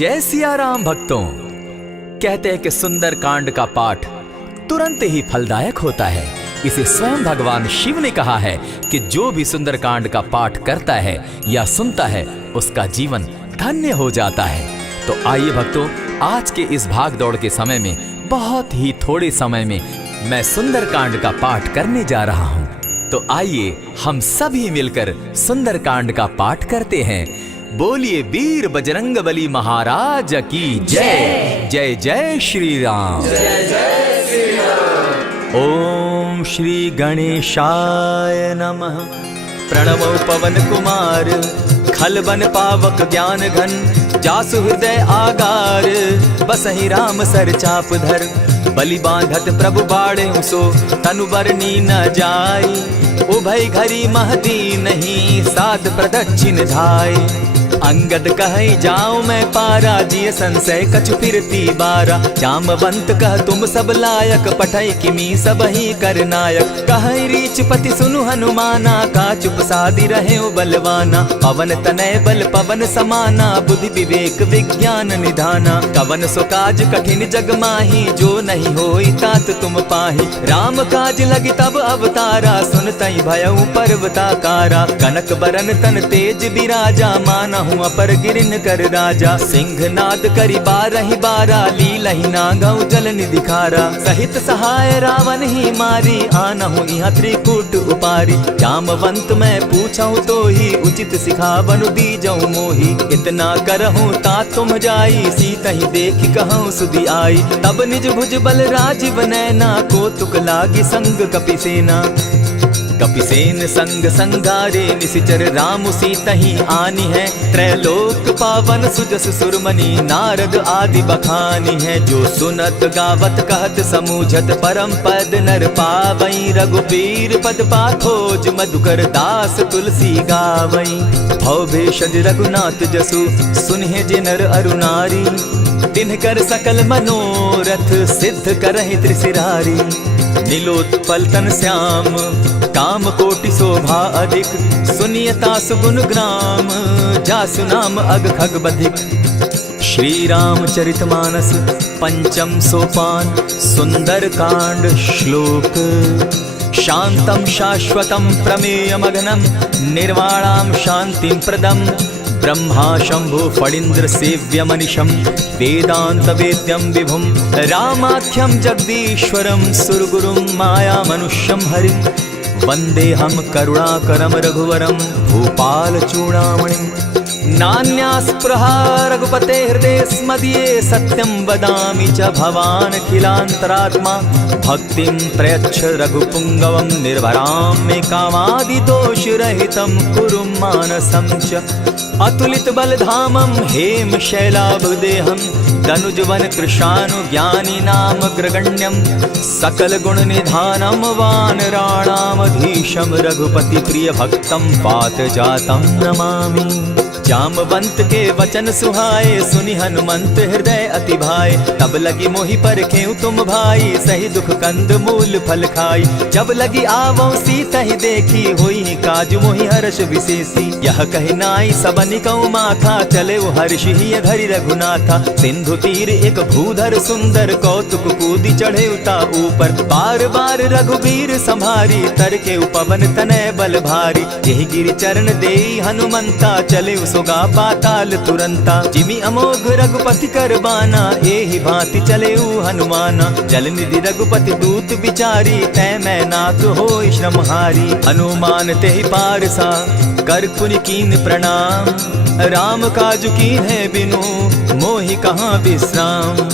जय सिया राम भक्तों। कहते हैं कि सुंदर कांड का पाठ तुरंत ही फलदायक होता है। इसे स्वयं भगवान शिव ने कहा है कि जो भी सुंदर कांड का पाठ करता है या सुनता है उसका जीवन धन्य हो जाता है। तो आइए भक्तों, आज के इस भाग दौड़ के समय में बहुत ही थोड़े समय में मैं सुंदर कांड का पाठ करने जा रहा हूँ। तो आइए हम सभी मिलकर सुंदर कांड का पाठ करते हैं। बोलिए वीर बजरंगबली महाराज की जय। जय जय श्री राम। जय जय श्री राम। ओम श्री गणेशाय नमः। प्रणवो पवन कुमार खलबन पावक ज्ञान घन जासु हृदय आगार बसहि राम सर चाप धर बलि बांधत प्रभु बाढ़े सो तनु बरनी न जाई उभय घरी महदी नहीं साध प्रदक्षिण धाय अंगद कहे जाऊं मैं पारा जिय संशय कछु फिरती बारा जामवंत कह तुम सब लायक पठै किमी सब ही कर नायक कहे रीच पति सुनु हनुमाना का चुप सादी रहे बलवाना पवन तनय बल पवन समाना बुद्धि विवेक विज्ञान निधाना कवन सो काज कठिन जग माही जो नहीं होई तात तुम पाही राम काज लगी तब अवतारा सुनतई भयउ पर्वताकारा कनक बरन तन तेज विराजा माना अपर गिरिन कर राजा सिंह नाद करी बारहि बारा लीलहि नागौ जल निधिखारा सहित सहाय रावण ही मारी आनहु इहाँ त्रिकूट उपारी जामवंत मैं पूछऊं तो ही उचित सिखावनु दीजऊं मोही इतना करहूं ता तुम जाई सीतहि देखि कहूं सुधि आई तब निज भुज बल राजीव नैना को तुक लागी संग कपिसेना कपिसेन संग संगारे निशिचर राम सीतहि आनी है त्रैलोक पावन सुजस सुरमणि नारद आदि बखानी है जो सुनत गावत कहत समूझत परम पद नर पावई रघुबीर पद पाखोज मधुकर दास तुलसी गावई भव भेषज रघुनाथ जसु सुनहि जे नर अरु नारी तिनकर सकल मनोरथ सिद्ध करहि त्रिशिरारी नीलोत्पल तन श्याम काम कोटि शोभा अधिक सुनियता सुगुण ग्राम जासु नाम अग खग बधिक। श्री रामचरितमानस पंचम सोपान सुंदर कांड श्लोक शांतम शाश्वतम प्रमेयमघनम निर्वाणाम शांतिं प्रदम ब्रह्मा शंभु फणीन्द्र सेव्य मनिशम वेदांत वेद्यम विभुम रामाख्यम जगदीश्वरम सुरगुरुम माया मनुष्यम हरिम वंदे हम करुणाकरम रघुवरम भूपाल चूड़ामणिम नान्यास्पृहा रघुपते हृदय स्मदीये सत्यं वदामि च भवान् अखिलान्तरात्मा भक्तिं प्रयच्छ रघुपुंगवं निर्भरां मे कामादिदोषरहितं कुरु मानसं च अतुलित बलधामं हेम शैलाभदेहं तनुजवन कृशानु ज्ञानी नाम ग्रगण्यं सकल गुण निधानं वानराणामधीशं रघुपति प्रिय भक्तं पात जातं नमामि। जामवंत के वचन सुहाए सुनि हनुमंत हृदय अति भाए तब लगी मोहि परखेउ तुम भाई सही दुख कंद मूल फल खाई जब लगी आवो सीतहि देखी होई काज मोहि हर्ष विशेषी यह कहि नाई सबनि कौ माथा चले हर्ष ही धरि रघुनाथा सिंधु तीर एक भूधर सुंदर कौतुक कूदी चढ़े उता ऊपर बार बार रघुबीर संभारी तर के उपवन तनय बल भारी यही गिरि चरण देई हनुमंता चले सोगा पाताल तुरंता जिमि अमोघ रघुपति कर बाना एहि भांति चले हनुमाना जल निधि रघुपति दूत बिचारी तै मैं नाथ होई श्रमहारी हनुमान तेहि पारसा कर पुनि कीन प्रणाम राम काजु कीन है बिनु मोहि कहाँ विश्राम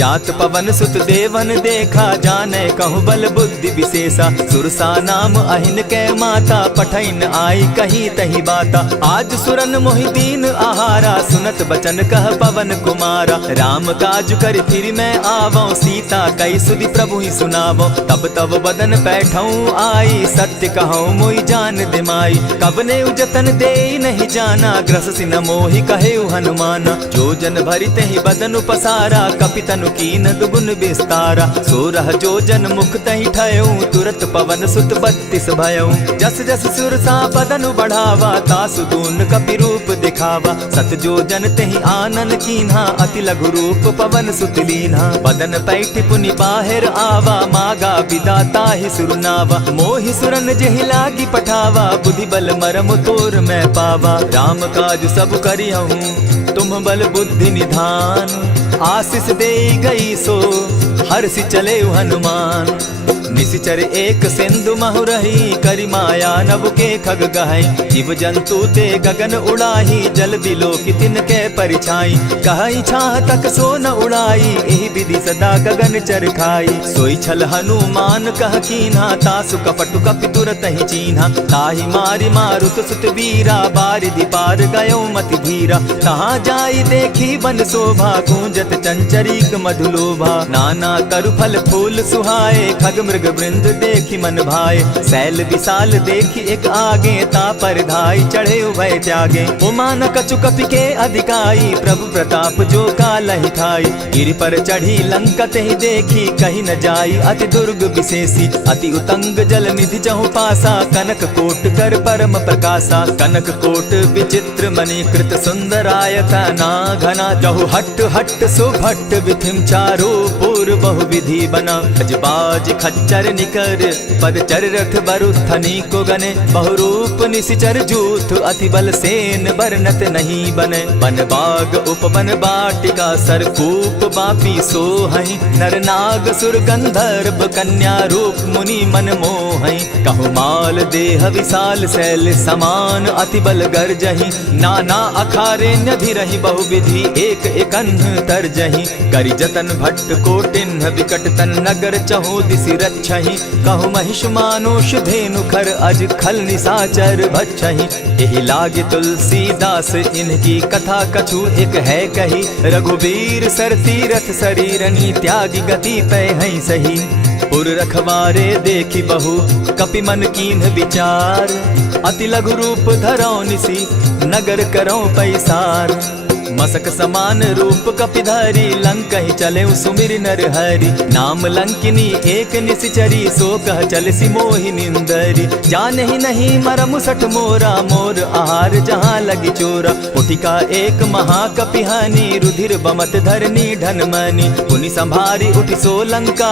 जात पवन सुत देवन देखा जाने कहु बल बुद्धि विशेषा सुरसा नाम अहिन के माता पठैन आई कही तही बाता आज सुरन मोहि दीन आहारा सुनत बचन कह पवन कुमारा राम काज कर फिर मैं आवो सीता कई सुधि प्रभु ही सुनावो तब तब बदन बैठऊं आई सत्य कहूँ मोहि जान दिमाई कबने उजतन दे नहीं जाना ग्रस सिन मोहि कहे हनुमाना जो जन भरित ही बदन पसारा कपितनु कीन दुगुन विस्तारा। 16 जोजन मुख तहि ठयऊ, तुरत पवन सुत 32 भयऊ। जस जस सुरसा बदन बढ़ावा, तासु दून कपि रूप दिखावा। 7 जोजन तेहि आनन कीन्हा, अति लघु रूप पवन सुत लीन्हा। बदन पैठ पुनि बाहिर आवा, मागा विदा ताहि सुरनावा। मोहि सुरन जेहि लागी पठावा, बुद्धि बल मरम तोर मैं पावा। राम काज सब करिहूँ, तुम बल बुद्धि निधान। आशीष दे गई सो हर्षि चले हनुमान। निशिचर एक सिंधु महु रही, करि माया नभ के खग गहई। जीव जंतु ते गगन उड़ाही, जल बिलो की तिनके परिछाई। कहई छाह तक सो न उड़ाई, एहि विधि सदा गगन चर खाई। सोई छल हनुमान कह कीन्हा, तासु कपटु कपि तुरत ही चीन्हा। ताहि मारि मारुत सुत वीरा, बारिधि पार गयो मति धीरा। कहाँ जाई देखी वन शोभा, गूंजत चंचरीक मधुलोभा। नाना तरु फल फूल सुहाए, खग मृग वृंद देखी मन भाए। सैल विशाल देखी एक आगे, ता पर धाई चढ़े उभय त्यागे। उमान कछु कपि के अधिकाई, प्रभु प्रताप जो कालहि खाई। गिरि पर चढ़ी लंका तेहि देखी, कहीं न जाई अति दुर्ग विशेषी। अति उतंग जल निधि जहु पासा, कनक कोट कर परम प्रकाशा। कनक कोट विचित्र मणि कृत सुंदरायता ना घना। जहु हट हट सुभट विधिम चारो पूर्व बहु विधि बना। अजबाज खच्चर निकर पदचर रथ बरुथनी को गने। बहुरूप निशिचर जूथ, अति बल सेन बरनत नहीं बने। बन बाग उपवन बाटिका, सरकूप बापी सोहई। नर नाग सुर गंधर्व कन्या, रूप मुनि मन मोहई। कहु माल देह विशाल शैल समान, अति बल गर्जही। नाना अखारे न्यधिरहि बहुविधि, एक एकन्ह तरजही। करि जतन भट्ट कोटिन्ह, विकट तन नगर चहु दिसि रक्षहि। कहु महिष मानुष धेनु खर, अज खल निशाचर भक्षहि। एहि लागे तुलसीदास, इनकी कथा कछु एक है कही। रघुबीर सर तीरथ शरीरनी, त्यागी गति पै हई सही। पुर रखवारे देखी बहु, कपि मन कीन्ह विचार। अति लघु रूप धरौ निसी, नगर करौ पैसार। मसक समान रूप कपिधारी, लंक ही चले सुमिर नर हरि। नाम लंकिनी एक निशिचरी, सो कह चल सी मोहि निंदरी। जाने ही नहीं मरम सठ मोरा, मोर आहार जहाँ लगी चोरा। उठिका एक महाकपिहानी, रुधिर बमत धरनी ढन मनी। पुनि संभारी उठि सो लंका,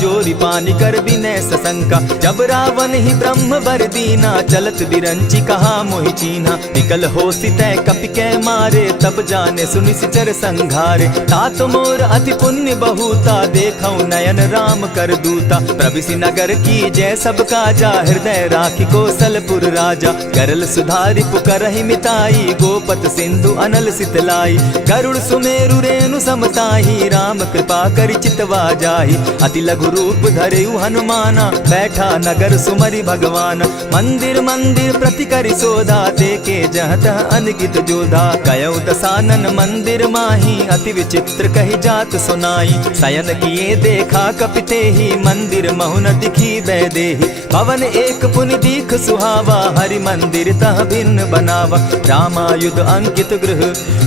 चोरी पानी कर विनय सशंका। जब रावण ही ब्रह्म बर दीना, चलत बिरंची कहा मोहि चीन्हा। निकल हो सितै कपि के मारे, तब जाने सुनि सिचर संघारे। तात मोर अति पुण्य बहुता, देखौ नयन राम कर दूता। प्रविशि नगर की जय सब काजा, हृदय राखी कौशलपुर राजा। करल सुधारि पुकरहि मिताई, गोपत सिंधु अनल सितलाई। गरुड़ सुमेरु रेणु समताही, राम कृपा करि चितवा जाहि। अति लघु रूप धरेउ हनुमाना, बैठा नगर सुमरि भगवान। मंदिर मंदिर प्रति करि सोधा, देखे जहाँ तह अनगित जोधा। कयौ दसानन मंदिर माही, अति विचित्र कही जात सुनाई। शयन किए देखा कपिते ही, मंदिर महु न दिखी वैदेही। भवन एक पुनि दीख सुहावा, हरि मंदिर तह भिन्न बनावा। रामायुध अंकित गृह,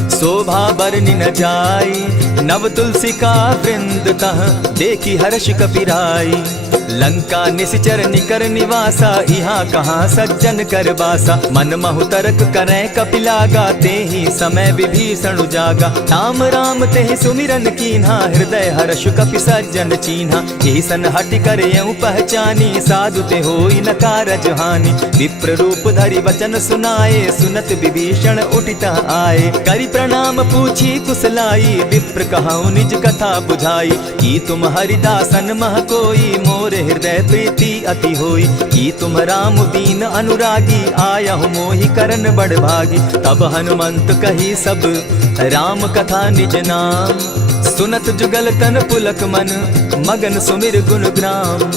शोभा बरनि न जाई। नव तुलसी का वृंद तह, देखी हर्ष कपिराई। लंका निशिचर निकर निवासा, यहाँ कहाँ सज्जन कर बासा। मन महु तरक करै कपिलागा, तेहि समय विभीषण जागा। राम राम तेहि सुमिरन कीन्हा, हृदय हर्ष कपि सज्जन चीन्हा। एहि सन हटि करयउ पहचानी, साधु ते होई न कारज हानि। विप्र रूप धरि वचन सुनाए, सुनत विभीषण उठित आए। करि प्रणाम पूछी कुशलाई, विप्र कहौ निज कथा बुझाई। की तुम हरिदासन मह कोई, मोर हृदय प्रीति अति होई। की तुम राम दीन अनुरागी, आयहु मोहि करन बड़ भागी। तब हनुमंत कही सब राम कथा निज नाम। सुनत जुगल तन पुलक मन, मगन सुमिर गुण ग्राम।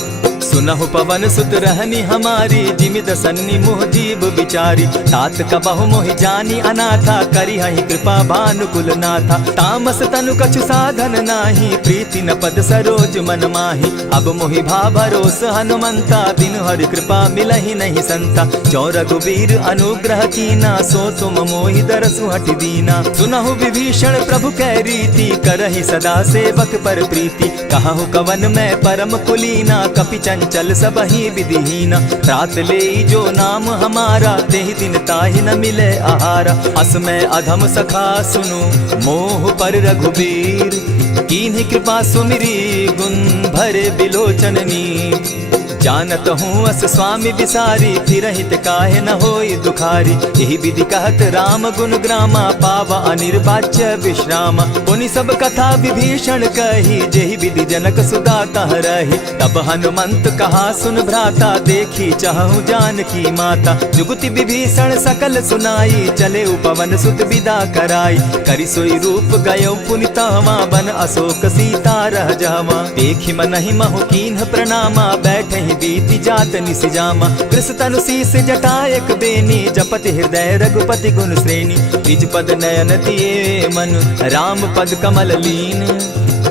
सुनहु पवन सुत रहनी हमारी, जिमि दसन्नी मोह जीव विचारी। तात कबहु मोहि जानी अनाथा, करी हहि कृपा भानुकुल नाथा। तामस तनु कछु साधन नाही, प्रीति न पद सरोज मन माही। अब मोहि भा भरोस हनुमंता, बिनु हरि कृपा मिलहि नहीं संता। जो रघुबीर अनुग्रह कीना, सो तुम मोहि दरसु हटि दीना। सुनहु विभीषण प्रभु कै रीति, करहि सदा सेवक पर प्रीति। कहु कवन मैं परम कुलीना, कपि चंचल सबहि विधिहीना। रात ले जो नाम हमारा, तेहि दिन ताहि न मिले आहारा। अस मैं अधम सखा सुनु, मोह पर रघुबीर। कीन्ही कृपा सुमिरी, गुण भरे बिलोचन नीर। जानत हूँ अस स्वामी विसारी, फिरहित काहे न होई दुखारी। यही विधि कहत राम गुण ग्रामा, पावा अनिर्वाच्य विश्रामा। पुनि सब कथा विभीषण कही, जेहि विधि जनक सुता तह रही। तब हनुमंत कहा सुन भ्राता, देखी चाहूँ जानकी माता। जुगति विभीषण सकल सुनाई, चले पवन सुत विदा कराई। करि सोई रूप गयो पुनि तहवा, बन अशोक सीता रह जावा। देखी मनहि महु कीन्ह प्रणामा, बैठे बीति जात निसिजामा। कृष तनु शीस जटायक बेनी, जपति हृदय रघुपति गुण श्रेणी। निज पद नयन दिए मन, राम पद कमल लीन।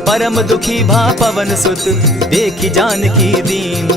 परम दुखी भा पवन सुत, देखी जानकी दीन।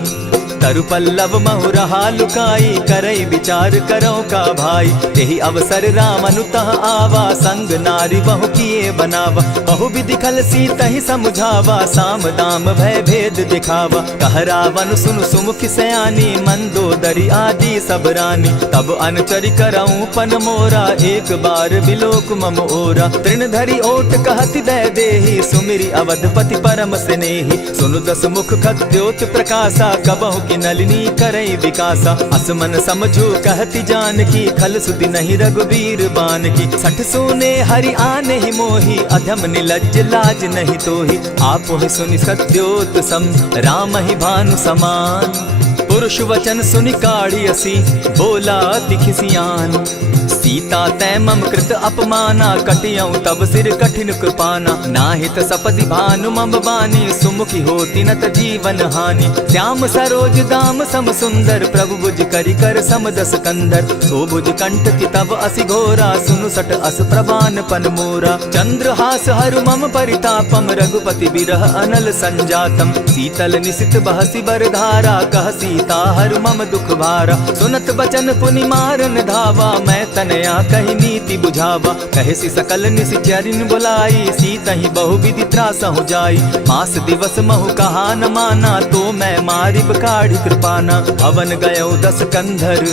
तरु पल्लव महु रहा लुकाई, करई विचार करो का भाई। यही अवसर राम अनुतः आवा, संग नारी बहु किए बनावा। बहु विधि खल सीतहि समुझावा, साम दाम भय भेद दिखावा। कह रावण सुन सुमुख सयानी, मंदोदरी आदि सब रानी। तब अनुचरि करऊं पन मोरा, एक बार बिलोक मम ओरा। तृण धरि ओट कहति दय देहि, सुमिरि अवधपति परम स्नेही। सुनु दस मुख खद्योत प्रकाशा, कबहु की नलिनी करई विकासा। असमन समझो कहती जानकी, खल सुधि नहीं रघुबीर बान की। सठ सोने हरि आने ही मोही, अधम निलज्ज लाज नहीं तोही। आप ही सुनि सत्योत सम, राम ही भानु समान। पुरुष वचन सुनि काढ़ी असी, बोला अति खिसियान। सीता तै मम कृत अपमाना, कटियऊ तब सिर कठिन कृपाना। नाहित सपति भानु मम बानी, सुमुखी होती नत जीवन हानि। श्याम सरोज दाम सम सुंदर, प्रभु भुज करि कर सम दस कंदर। सो भुज कंठ की तब असि घोरा, सुनु सट अस प्रभान पन मोरा। चंद्रहास हरु मम परितापम, रघुपति बिरह अनल संजातम। शीतल निशित बहसी बर धारा, कह सीता हरु मम दुख भारा। सुनत बचन पुनि मारन धावा, मैं तनया कही नीति बुझावा। कहे सी सकल निश्चरिन बुलाई, सीतहि बहु विधि त्रासहु जाई। मास दिवस महु कहा न माना, तो मैं मारिब काढ़ी कृपाना। भवन गयो दस कंधर,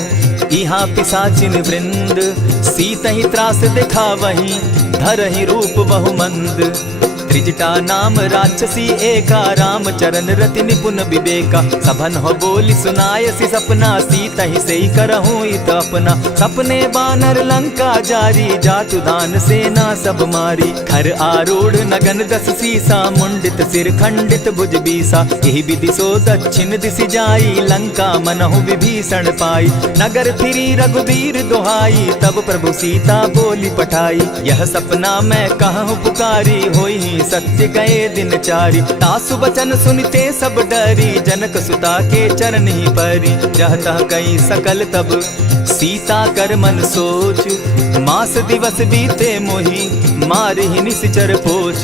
इहाँ पिशाचिन वृंद। सीतहि त्रास दिखावहि, धरहि रूप बहु मंद। त्रिजटा नाम राक्षसी एका, राम चरण रति निपुण विवेका। सभन हो बोली सुनायसी सपना, सीतहि सेई करहूँ इत अपना। सपने बानर लंका जारी, जातु दान सेना सब मारी। खर आरूढ़ नगन दस सीसा, मुंडित सिर खंडित भुज बीसा। यही विधि सो दक्षिण दिशि जाई, लंका मनहु विभीषण पाई। नगर फिरी रघुबीर दुहाई, तब प्रभु सीता बोली पठाई। यह सपना मैं कहूँ पुकारी, होई सत्य गए दिन चारी। तासु बचन सुनते सब डरी, जनक सुता के चरण ही परी। जहता कई सकल तब सीता कर मन सोच, मास दिवस बीते मोही, मारहि निश्चर पोच।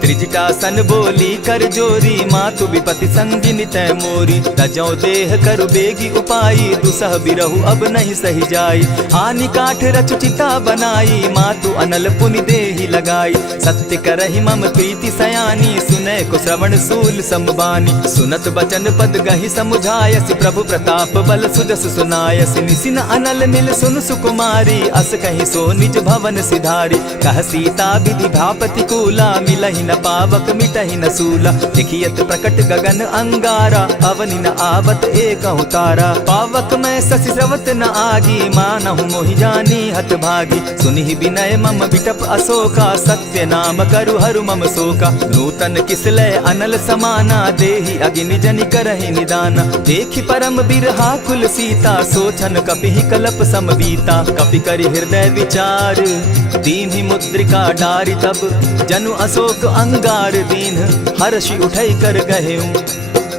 त्रिजटा सन बोली कर जोरी, मातु विपति संगिनी तै मोरी। तजौ देह करु बेगी उपाई, दुसह बिरहु अब नहीं सही जाई। हानि काठ रच चिता बनाई, मातु अनल पुनि देहि लगाई। सत्य करहि मम प्रीति सयानी, सुनै को श्रवण सूल समबानी। सुनत बचन पद गहि समुझायसि, प्रभु प्रताप बल सुजस सुनायसि। निसिन अनल नील सुन सुकुमारी, अस कहि सो निज भवन सिधारी। कह सीता विधि भापति कूला, मिलहि न पावक मिटहि न सूला। लिखियत प्रकट गगन अंगारा, अवनि न आवत एकहु तारा। पावक मैं शशि स्रवत न आगी, मानहु मोहि जानी हत भागी। सुनिहि विनय मम विटप अशोका, सत्य नाम करु हरु मम शोका। नूतन किसलय अनल समाना, देहि अगिनि जनि करहि निदाना। देखि परम बिरहा कुल सीता, सोचन कपिहि कलप सम बीता। कपि करि हृदय विचार, दीन्हि मुद्रिका डारि। तब जनु अशोक अंगार दीन, हर्षि उठै कर गहेऊ।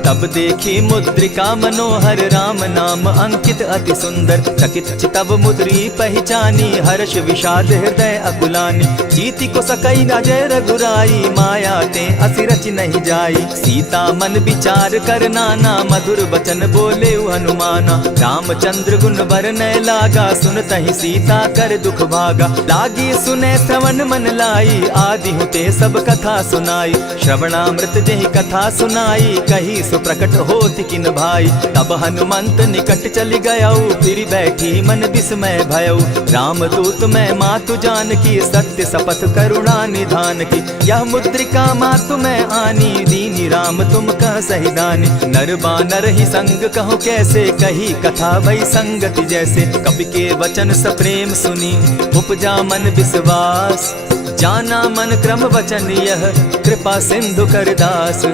तब देखी मुद्रिका मनोहर राम नाम अंकित अति सुंदर। चकित चितव मुद्री पहचानी हर्ष विषाद हृदय अकुलानी। जीति को सकई अजय रघुराई माया ते असि रच नहीं जाई। सीता मन विचार कर नाना मधुर बचन बोले हनुमाना। रामचंद्र गुण बरनय लागा सुनतहि सीता कर दुख भागा। लागी सुने श्रवण मन लाई आदि हुते सब कथा सुनाई। श्रवणामृत जेहि कथा सुनाई कही सो प्रकट होति किन भाई। तब हनुमंत निकट चली गयऊ फिर बैठी मन विस्मय भयऊ। रामदूत मैं मातु जानकी सत्य शपथ करुणा निधान की। यह मुद्रिका मातु मैं आनी दीनी राम तुम कह सही दानी। नर बानर ही संग कहो कैसे कही कथा भई संगति जैसे। कपि के वचन सप्रेम सुनी उपजा मन विश्वास। जाना मन क्रम वचन यह कृपा सिंधु कर दास।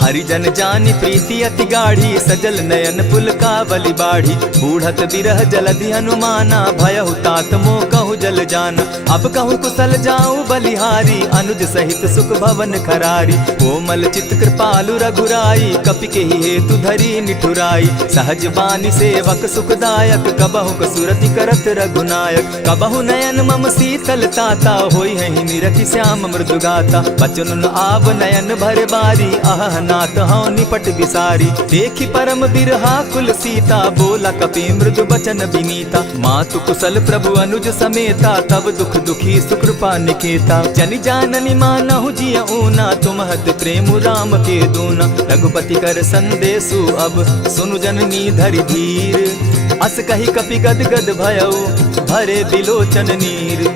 हरिजन जानी प्रीति अति गाढ़ी सजल नयन पुल का बलि बाढ़ी। बूढ़त बिरह जलधि हनुमाना भयहु तात मोह कहु जल जाना। अब कहु कुशल जाऊं बलिहारी अनुज सहित सुख भवन खरारी। कोमल चित कृपालु रघुराई कपि के ही हेतु धरी निठुराई। सहज बानी सेवक सुखदायक कबहु कसुरति करत रघुनायक। कबहु नयन मम शीतल ताता होई है निरखि श्याम मृदु गाता। बचन आव नयन भर बारी आह नाथ हौ निपट विसारी। देखी परम बिरहा कुल सीता बोला कपि मृदु बचन विनीता। मातु कुशल प्रभु अनुज समेता तब दुख दुखी सुकृपा निकेता। जनि जाननी मानहु जिय ऊना तुम्हत प्रेम राम के दूना। रघुपति कर संदेशु अब सुनु जननी धरि धीर। अस कही कपि गद गद भयऊ भरे बिलोचन नीर।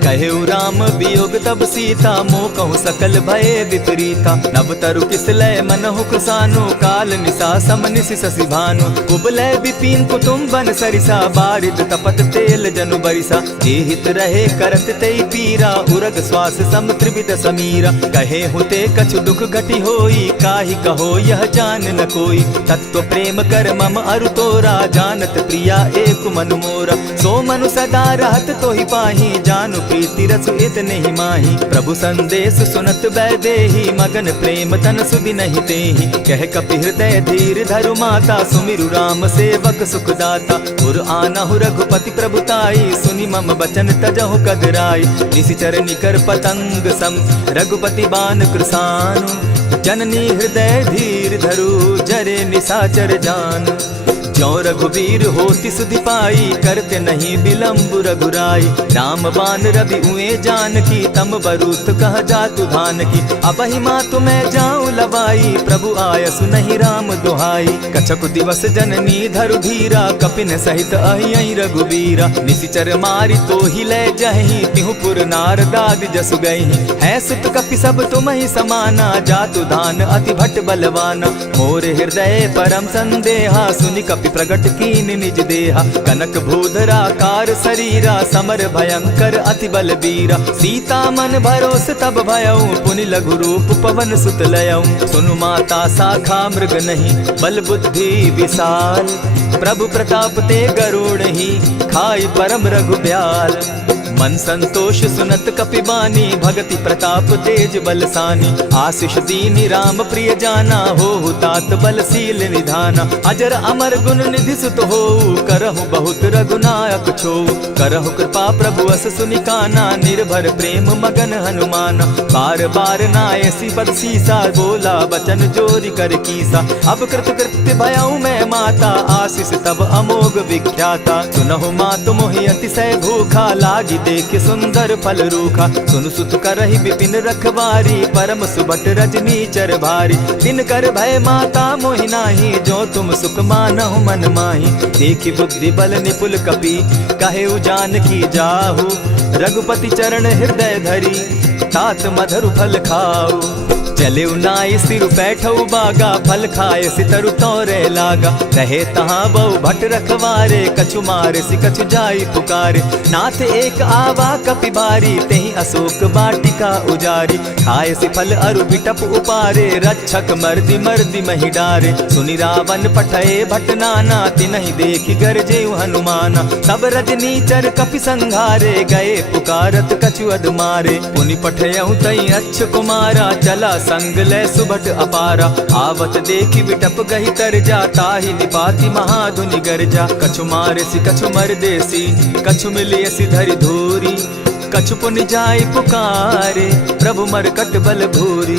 कहेउ राम वियोग तब सीता मोह कहु सकल भय विपरीता। नव तरु किसलय मनहु कृसानु काल निशा समनिशि शशि भानु। कुबलय विपिन कुटुम्बन सरिसा बारिद तपत तेल जनु बरिसा। जे हित रहे करत तेई पीरा उरग श्वास सम त्रिविध समीरा। कहे हुते कछु दुख घटी होई काहि कहो यह जान न कोई। तत्व प्रेम कर मम अरु तोरा जानत प्रिया एक मनु मोरा। सो मनु सदा रहत तोहि पाही जानु प्रीति रसु इतने ही माही। प्रभु संदेश सुनत वैदेही मगन प्रेम तन सुधि नहीं तेहि। कह कपि हृदय धीर धरु माता सुमिरु राम सेवक सुखदाता। उर आनहु रघुपति प्रभुताई सुनि मम बचन तजहु कदराई। निशिचर निकर पतंग सम रघुपति बान कृसानु। जननी हृदय धीर धरु जरे निशाचर जान। ज्यों रघुवीर होति सुधि पाई करते नहीं विलम्ब रघुराई। राम बान रवि उए जानकी तम बरूत कह जातु धान की। अबहि मातु मैं जाऊं लवाई प्रभु आयसु नहीं राम दुहाई। कछक दिवस जननी धरु धीरा कपिन सहित अहियहि रघुवीरा। निशिचर मारि तो ही ले जहि तिहु पुर नारदादि जसु गई। है सुत कपि सब तुम ही समाना जातु धान अति भट बलवाना। मोर हृदय परम संदेहा सुनि कपि प्रगट कीन निज देहा। कनक भूधराकार शरीरा समर भयंकर अति बल बीरा। सीता मन भरोस तब भयऊ पुनि लघु रूप पवन सुत लयऊ। सुनु माता शाखा मृग नहीं बल बुद्धि विशाल। प्रभु प्रताप ते गरुड़ ही खाई परम रघुब्याल। मन संतोष सुनत कपि बानी भगति प्रताप तेज बलसानी। आशीष दीनी राम प्रिय जाना हो तात बलशील निधाना। अजर अमर गुण निधि सुत हो करहु बहुत रघुनायक छो। करहु कृपा प्रभु अस सुनिकाना निर्भर प्रेम मगन हनुमाना। बार बार नायसी पद सीसा बोला बचन जोरी कर कीसा। अब कृत कृत्य भयऊ मैं माता आशीष तब अमोघ विख्याता। सुनहु मातु मोहि अतिशय भूखा लागी देख सुंदर फल रूखा। सुन सुत करहि विपिन रखवारी परम सुबट रजनी चर भारी। दिन कर भय माता मोहि नाही जो तुम सुख मानहु मन माही। देखी बुद्धि बल निपुल कपि कहेउ जानकी जाहु। रघुपति चरण हृदय धरी तात मधुर फल खाऊ। चले नाई सिर बैठऊ बागा फल खाए सितरु तोरे लागा। रहे तहाँ बहु भट रखवारे कछु मारे सि कछु जाई पुकारे। नाथ एक आवा कपि बारी तेहि अशोक बाटिका उजारी। खाए सि फल अरु बिटप उपारे रक्षक मर्दि मर्दि महि डारे। सुनि रावण पठए भट नाना तिनहि देखि गरजे हनुमाना। सब रजनीचर कपि संघारे गए पुकारत कछु अध मारे। पुनि पठयउ तई अच्छ कुमारा चला संग ले सुभट अपारा। आवत देखी बिटप गही तर जा, ताहि निपाति महाधुनि गर्जा। कछु मारे सी कछु मर देसी, कछु मिले सी धरि धूरी। कछु पुनि जाय पुकारे, प्रभु मरकट बल भूरी।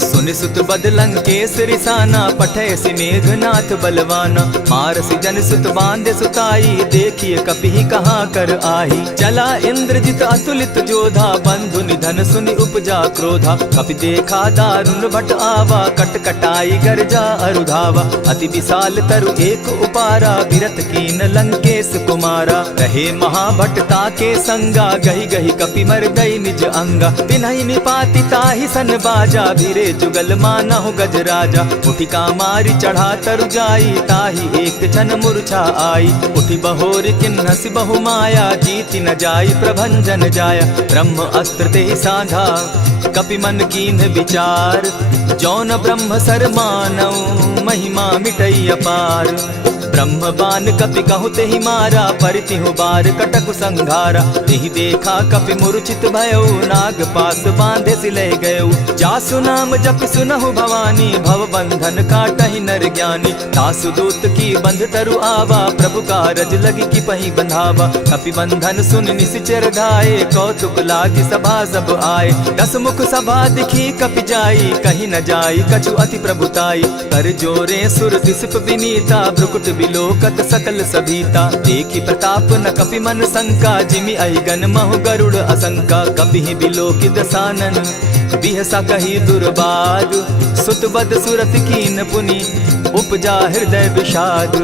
सुनि सुत बद लंकेश रिसाना, पठे सि मेघनाथ बलवाना। मारसि जन सुत बांधे सुताई, देखिए कपि कहाँ कर आही। चला इंद्रजित अतुलित जोधा, बंधु निधन सुनि उपजा क्रोधा। कपि देखा दारुण भट आवा, कट कटाई गर्जा अरुधावा। अति विशाल तरु एक उपारा, बिरत कीन लंकेश कुमारा। रहे महाभट ताके संगा, गही गही कपि मर गई निज अंगा। तिन्हि निपाति ताहि सन बाजा, धीरे जुगल मानहु गज राजा। उठी कामारी चढ़ा तरु जाई, ताहि एक जन मूर्छा आई। उठी बहोर किन्हसि बहु माया, जीति न जाई प्रभंजन जाया। ब्रह्म अस्त्र तेहि साधा, कपि मन कीन्ह विचार। जौन ब्रह्म सर मानौ, महिमा मिटई अपार। ब्रह्म बान कपि कहु तेहि मारा, परितिहु बार कटक संघारा। तेहि देखा कपि मूर्छित भयो, नाग पास बांधे सिले गयो। जासु नाम जपि सुनहु भवानी, भव बंधन काटहि नर ज्ञानी। तासु दूत की बंध तरु आवा, प्रभु कारज लगी की पही बंधावा। कपि बंधन सुन निसिचर धाये, कौतुक लागी सभा सब आए। दस मुख सभा दिखी कपि जाई, कहीं न जाई कछु अति प्रभुताई। कर जोरे सुर दिसप विनीता, भ्रुकुट बिलोकत सकल सभीता। देखी प्रताप न कपि मन शंका, जिमि अहिगन महु गरुड़ असंका। कपि बिलोकि दसानन, बिहसा कही दुर्बाद। सुत बद सुरत कीन पुनि, उपजा हृदय विषाद।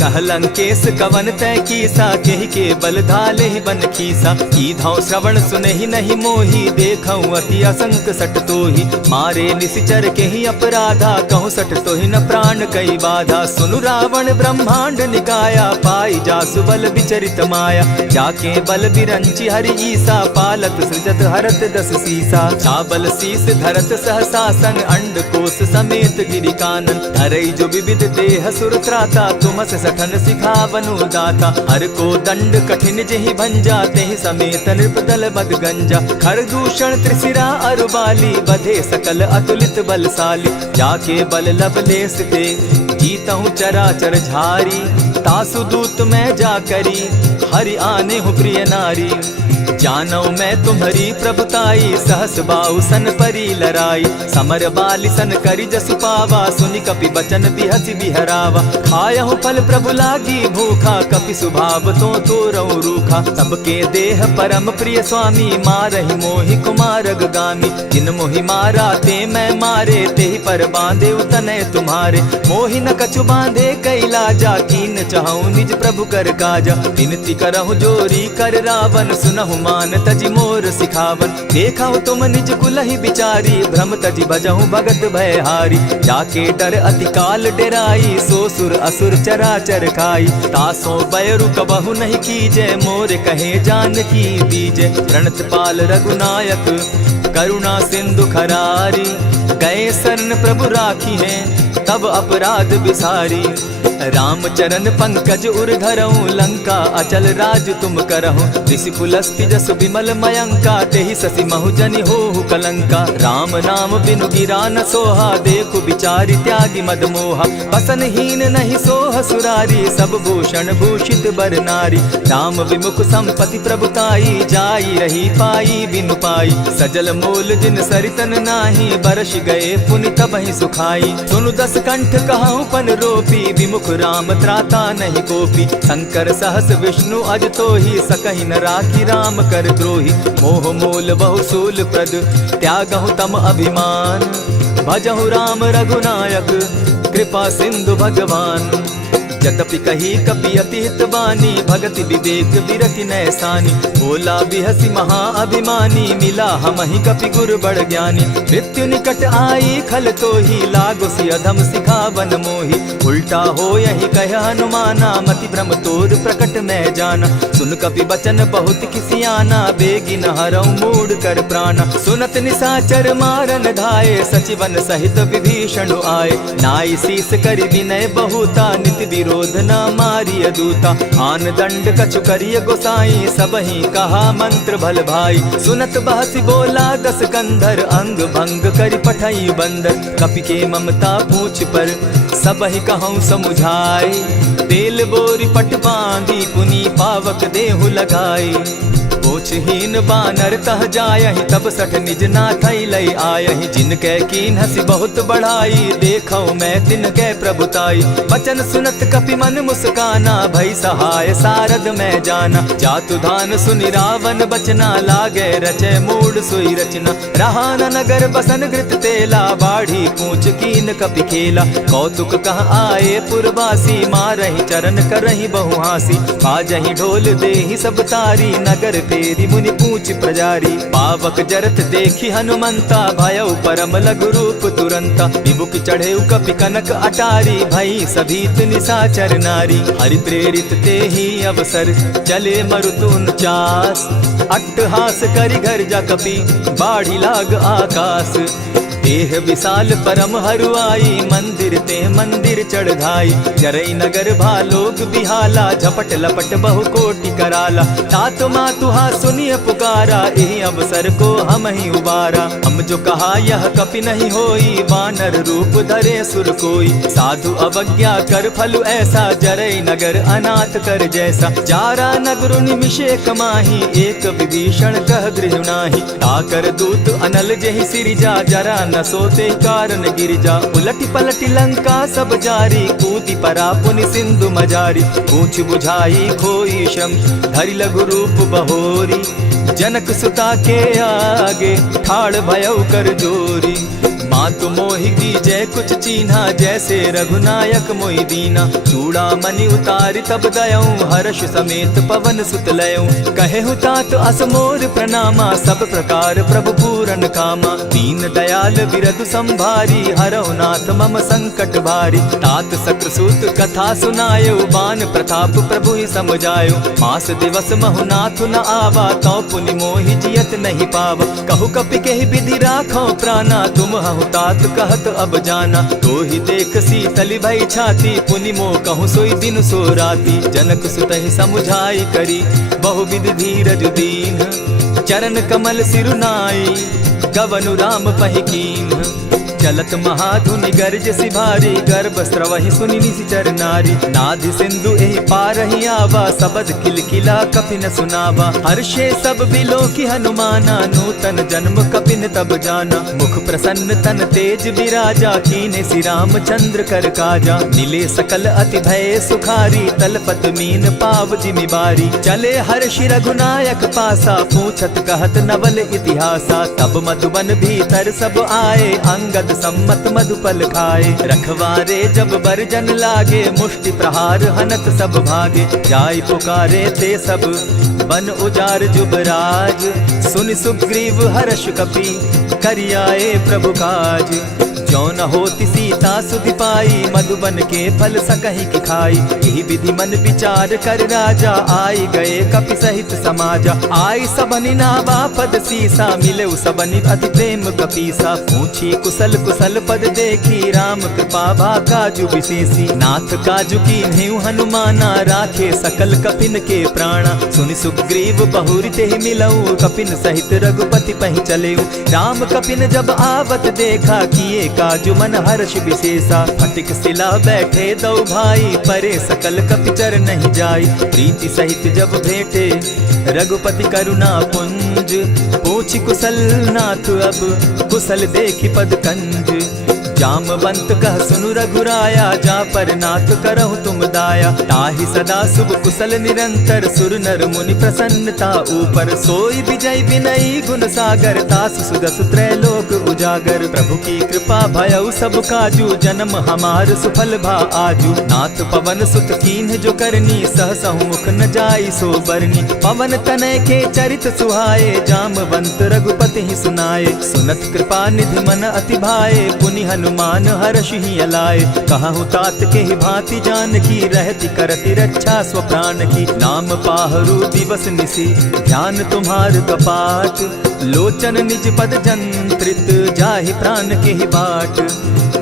कह लंकेश कवन तै कीसा, केहि के बल धाले ही बन खीसा। कीधौ श्रवण सुनहि नहीं मोही, देखऊं अति असंक सट तोही। मारे निसिचर केहि अपराधा, कहूँ सट तोहि न प्राण कई बाधा। सुनु रावण ब्रह्मांड निकाया, पाई जासु बल विचरित माया। जाके बल बिरंची हरि ईसा, पालत सृजत हरत दस सीसा। चाबल शीस धरत सहसासन, अंड कोश समेत गिरि कानन। धरई जो विविध देह सुर त्राता, तुमस सठन सिखावनु दाता। हर को दंड कठिन जेहि भंजा, तेहि समेत नृपदल बद गंजा। खर दूषण त्रिशिरा अरुबाली, बधे सकल अतुलित बलशाली। जाके बल लवलेस ते, जीतहु चराचर झारी। तासु दूत मैं जा करी, हरि आने हूँ प्रिय नारी। जानौ मैं तुम्हारी प्रभुताई, सहस बाहु सन परी लराई। समर बाली सन करी जसु पावा, सुनि कपि बचन बिहसि बिहरावा। खायहु फल प्रभु लागी भूखा, कपि सुभाव तो तोरऊ रूखा। सबके देह परम प्रिय स्वामी, मारहि मोहि कुमारग गामी। जिन मोहि मारा ते मैं मारे, तेहि पर बांधे उतनय तुम्हारे। मोहि न कछु बांधे कैलाजा, कीन चहु निज प्रभु कर काजा। विनती करहु जोरी कर रावण, सुनहु मान तजि मोर सिखावन। देखा तुम निज कुलहि बिचारी, भ्रम तजि भजहु भगत भयहारी। जाके डर अति काल डेराई, सो सुर असुर चराचर खाई। तासो बैरु कबहु नहीं कीजे, मोर कहे जानकी दीजे। प्रणत पाल रघुनायक, करुणा सिंधु खरारी। गए शरण प्रभु राखी है, तब अपराध बिसारी। राम चरण पंकज उर धरऊं, लंका अचल राज तुम करहूं। ऋषि पुलस्ति जस विमल मयंका, तेहि ससि महु जनि होहु कलंका। राम नाम बिनु गिरा न सोहा, देखु बिचारी त्यागी मद मोहा। बसन हीन नहीं सोह सुरारी, सब भूषण भूषित बर नारी। राम विमुख संपति प्रभुताई, जाई रही पाई बिनु पाई। सजल मोल जिन सरितन नाही, बरस गए पुनि तबहि सुखाई। सुनु दस कंठ कहूँ पन रोपी, विमुख राम त्राता नहीं कोपी। शंकर सहस विष्णु अज तोहि, सकहि न राखी राम कर द्रोही। मोह मोल बहु सूल प्रद, त्यागहु तम अभिमान। भजहु राम रघुनायक, कृपा सिंधु भगवान। जतपि कही कपि अति हित बानी, भगति विवेक विरति नैसानी। बोला बिहसि महा अभिमानी, मिला हमहि कपि गुर बड़ ज्ञानी। मृत्यु निकट आई खल तोहि, लागो सि अधम सिखावन मोहि। उल्टा हो यही कह हनुमाना, मति भ्रम तोर प्रकट मैं जाना। सुन कपि बचन बहुत किसियाना, बेगी न हरऊं मूढ़ कर प्राणा। सुनत निसाचर मारन धाये, सचिवन सहित विभीषण आए। नाई शीस करि विनय बहुता, नित विरोध क्रोध न मारिय दूता। आन दंड कछु करिय गोसाई, सबहि कहा मंत्र भल भाई। सुनत बहसी बोला दस कंधर, अंग भंग करि पठई बंदर। कपि के ममता पूछ पर, सबहि कहूँ समुझाई। तेल बोरी पट बांधी, पुनि पावक देहु लगाई। पूछहीन बानर तह जायहि, तब सठ निज नाथई लई आयहि। जिनके कीन हसी बहुत बढ़ाई, देखौ मैं तिनके प्रभुताई। बचन सुनत कपि मन मुस्काना, भई सहाय सारद मैं जाना। जातु धान सुनि रावण बचना, लागे रचे मूड सोई रचना। रहा न नगर बसन घृत तेला, बाढ़ी पूछ कीन कपि खेला। कौतुक कह आए पुरवासी, मारहि चरण करहि बहु हासी। बाजहि ढोल देहि सब तारी, नगर फेरी मुनि पूछ प्रजारी। पावक जरत देखी हनुमंता, भयउ परम लघु रूप तुरंता। विमुख चढ़े कपि कनक अटारी, भई सभीत निशाचर नारी। हरि प्रेरित ते ही अवसर, चले मरुतु 49। अट्टहास करि घर जा कपि, बाढ़ी लाग आकाश। देह विशाल परम हरुआई, मंदिर ते मंदिर चढ़ाई। जरई नगर भालोग बिहाला, झपट लपट बहु कोटि कराला। तात मातुहा सुनिय पुकारा, यही अवसर को हम ही उबारा। हम जो कहा यह कपि नहीं होई, वानर रूप धरे सुर कोई। साधु अवज्ञा कर फल ऐसा, जरई नगर अनाथ कर जैसा। जारा नगर निमिषे कमाही, एक विभीषण कह गृह नाही। ताकर दूत अनल जहि सिरिजा, जरा न सोते कारण गिरिजा। उलटी पलटी लंका सब जारी, कूदी परा पुनि सिंधु मजारी। पूछ बुझाई खोई श्रम, धरि लघु रूप बहोरी। जनक सुता के आगे, ठाड़ भयउ कर जोरी। मातु मोहि दीजै कुछ चीन्हा, जैसे रघुनायक मोहि दीना। चूड़ा मणि उतारि तब दयऊं, हर्ष समेत पवन सुत लयऊं। कहे तात असमोर प्रणामा, सब प्रकार प्रभु पूरन कामा। दीन दयाल बिरधु संभारी, हरौ नाथ मम संकट भारी। तात सक्रसूत कथा सुनायो, बान प्रताप प्रभु ही समझायो। मास दिवस महु नाथ न आवा, तौ पुनि मोहि जियत नहीं पावा। कहु कपि केहि विधि राखो प्राणा, तुम हहु तात कहत अब जाना। तो ही देख शीतल भई छाती, पुनि मो कहूँ सोई दिन सो राती। जनक सुतहि समुझाई करी, बहु विधि धीरज दीन। चरण कमल सिरुनाई, गवनु राम पहि कीन। चलत महाधुनि गर्ज सिभारी, गर्भ स्रवहि सुनि निशिचर नारी। नाधि सिंधु एहि पारहि आवा, सबद किलकिला कपि न सुनावा। हर्षे सब बिलो की हनुमाना, नूतन जन्म कपि न तब जाना। मुख प्रसन्न तन तेज विराजा, कीने श्री रामचंद्र कर काजा। मिले सकल अति भय सुखारी, तलपत मीन पाव जिमि बारी। चले हर्षि रघुनायक पासा, पूछत कहत नवल इतिहासा। तब मधुबन भीतर सब आए, अंगद सम्मत मधुपल खाए। रखवारे जब बरजन लागे, मुष्टि प्रहार हनत सब भागे। जाय पुकारे ते सब, बन उजार जुबराज। सुनि सुग्रीव हर्ष कपि, करियाए प्रभु काज। जो न होती सीता सुधि पाई, मधुबन के फल सकहि की खाई। यही विधि मन विचार कर राजा, आई गए कपि सहित समाजा। आई सबनि नावा पद सीसा, मिले सबनि अति प्रेम कपीसा। पूछी कुशल कुशल पद देखी, राम कृपा भा काजु विशेषी। नाथ काजु कीन्हेउ हनुमाना, राखे सकल कपिन के प्राणा। सुनि सुग्रीव बहुरि तेहि मिलऊ, कपिन सहित रघुपति पहि चलेऊ। राम कपिन जब आवत देखा, किए काजु मन हर्ष विशेषा। फटिक सिला बैठे दो भाई, परे सकल कपि चर नहीं जाई। प्रीति सहित जब भेटे, रघुपति करुणा पुंज। पूछि कुशल नाथ अब, कुशल देखि पद कंज। जामवंत कह सुनु रघुराया, जा पर नाथ करहु तुम दाया। ताहि सदा शुभ कुशल निरंतर, सुर नर मुनि प्रसन्नता ऊपर। सोई विजय विनयी गुण सागर, तास सुदस त्रैलोक उजागर। प्रभु की कृपा भयउ सब काजू, जन्म हमार सुफल भा आजू। नाथ पवन सुत कीन्ह जो करनी, सहसहु मुख न जाई सो बरनी। पवन तनय के चरित सुहाए, जामवंत रघुपति ही सुनाए। सुनत कृपा निधि मन अति भाए, पुनि हनुमान हर्ष ही अलाए। कहूँ तात के ही भांति जान की, रहती करती रक्षा स्व प्राण की। नाम पाहरु दिवस निसी, ध्यान तुम्हार कपाट। लोचन निज पद जंत्रित, जाहि प्राण के ही बाट।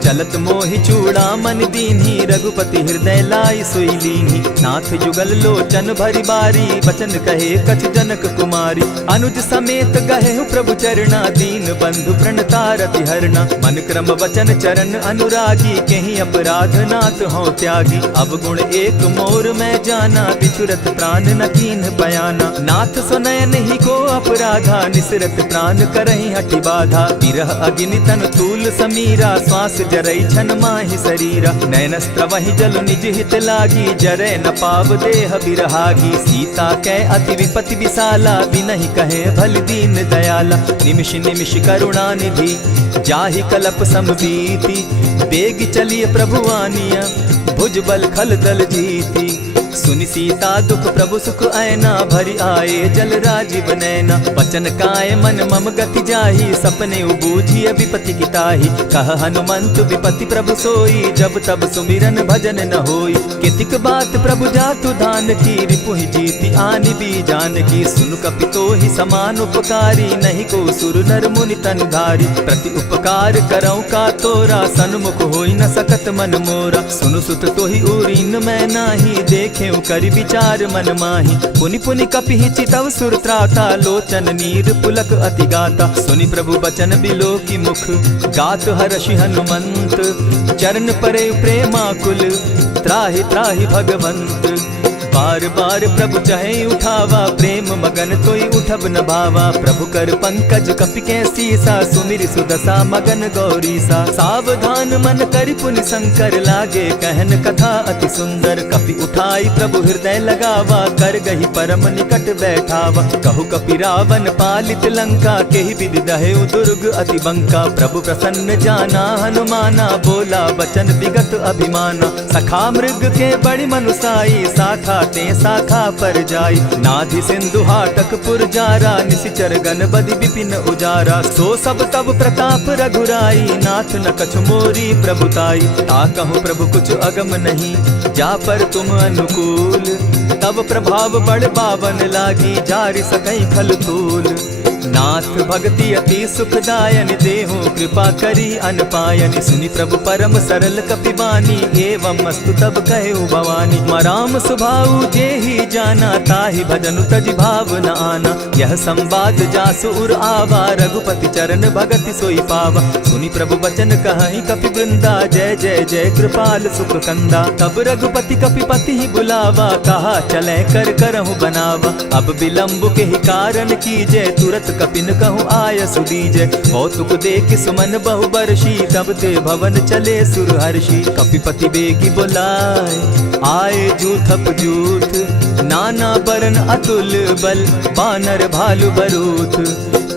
चलत मोहि चूड़ा मन दीन्ही, रघुपति हृदय लाई सोई लीन्ही। नाथ जुगल लोचन भरी बारी, बचन कहे कछ जनक कुमारी। अनुज समेत गहे प्रभु चरणा, दीन बंधु प्रणतारति हरना। मन क्रम वचन चरण अनुरागी, कहीं अपराध नाथ हो त्यागी। अब गुण एक मोर मैं जाना, बिछुरत प्राण न कीन्ह पयाना। नाथ सुनयन ही को अपराधा, निसरत प्राण करहि हठि बाधा। विरह अग्नि तन तूल समीरा, श्वास जरई छन माहि शरीरा। नयनस्त्र वही जल निज हित लागी, जरै न पाव देह बिरहागी। सीता कै अति विपति विशाला, बिनहि कहे भल दीन दयाला। निमिष निमिष करुणा निधि, जाहि कलप समबीति। बेग चलिए प्रभु आनिया, भुजबल खल दल जीती। सुनि सीता दुख प्रभु सुख ऐना, भरि आए जल राजीव नैना। वचन काय मन मम गति जाहि, सपने बूझिय विपति किताहि। कह हनुमंत विपति प्रभु सोई, जब तब सुमिरन भजन न होई। कितिक बात प्रभु जातु धान की, रिपुहि जीति आनि भी जानकी। सुन कपितोहि समान उपकारी, नहीं को सुर नर मुनि तनुधारी। प्रति उपकार करऊँ का तोरा, सन्मुख होई न सकत मन मोरा। सुनु सुत तोहि उरीन मैं नाही, देखे करि विचार मन माही। पुनि पुनि कपिहि चितव सुर त्राता, लोचन नीर पुलक अति गाता। सुनि प्रभु बचन बिलो की मुख, गात हर्षि हनुमंत। चरण परे प्रेमाकुल, त्राहि त्राहि भगवंत। बार बार प्रभु चहे उठावा, प्रेम मगन तोई उठब न भावा। प्रभु कर पंकज कपि के सीसा, सुमिर सुदशा मगन गौरीसा। सावधान मन करि पुनि शंकर, लागे कहन कथा अति सुंदर। कपि उठाई प्रभु हृदय लगावा, कर गही परम निकट बैठावा। कहु कपि रावण पालित लंका, केहि विधि दहेउ दुर्ग अति बंका। प्रभु प्रसन्न जाना हनुमाना, बोला बचन विगत अभिमाना। सखा मृग के बड़ी मनुसाई, शाखा ते शाखा पर जाई। नाधि सिंधु हाटक पुर जारा, निशिचर गण बदि विपिन उजारा। सो सब तब प्रताप रघुराई, नाथ न कछु मोरी प्रभुताई। ता कहूँ प्रभु कुछ अगम नहीं, जा पर तुम अनुकूल। तब प्रभाव बड़ पावन लागी, जारि सकई खल तूल। नाथ भक्ति अति सुखदायनि, देहु कृपा करी अनपायनि। सुनि प्रभु परम सरल कपिबानी, एवं मस्तु तब कहु भवानी। मराम सुभाऊ जेहि जाना, ताहि भजनु तजि भाव न आना। यह संवाद जासु उर आवा, रघुपति चरण भगति सोई पावा। सुनि प्रभु बचन कहहि कपि वृंदा, जय जय जय कृपाल सुख कंदा। तब रघुपति कपिपति ही बुलावा, कहा चले कर करहु बनावा। अब विलंब के ही कारण कीजय, तुरत कपिन कहूँ आय सुदीजय। कौतुक देख सुमन बहु बरसी, तब ते भवन चले सुर हर्षि। कपिपति बेगी बोलाए, आए जूथप जूथ। नाना बरन अतुल बल, बानर भालु बरूथ।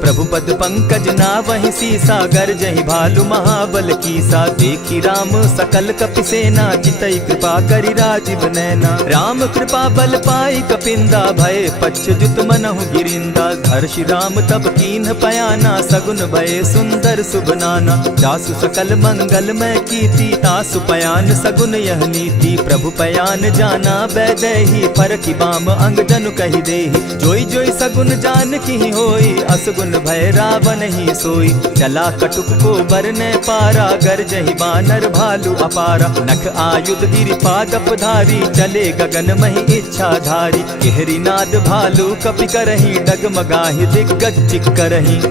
प्रभु पद पंकज नावहि सीसा, गरजहि भालु महाबल कीसा। देखी राम सकल कपि सेना, चितई कृपा करि राजीव नैना। राम कृपा बल पाई कपिंदा, भय पच्युत मनहु गिरिंदा। हर्षि राम तब कीन्ह पयाना, सगुन भय सुंदर शुभ नाना। जासु सकल मंगल मैं कीर्ति, तासु पयान सगुन यह नीति। प्रभु पयान जाना बैदेही, फरकि बाम अंग जनु कहि देहि। जोई जोई सगुन जान की होई, असगुन भय रावण ही सोई। चला कटुक को बरने पारा, गरजहि बानर भालु अपारा। नख आयुध गिरि पादप धारी, चले गगन महि इच्छा धारी। केहरी नाद भालु कपि करहि, डगमगाहि दिग्गज चिक्करहि।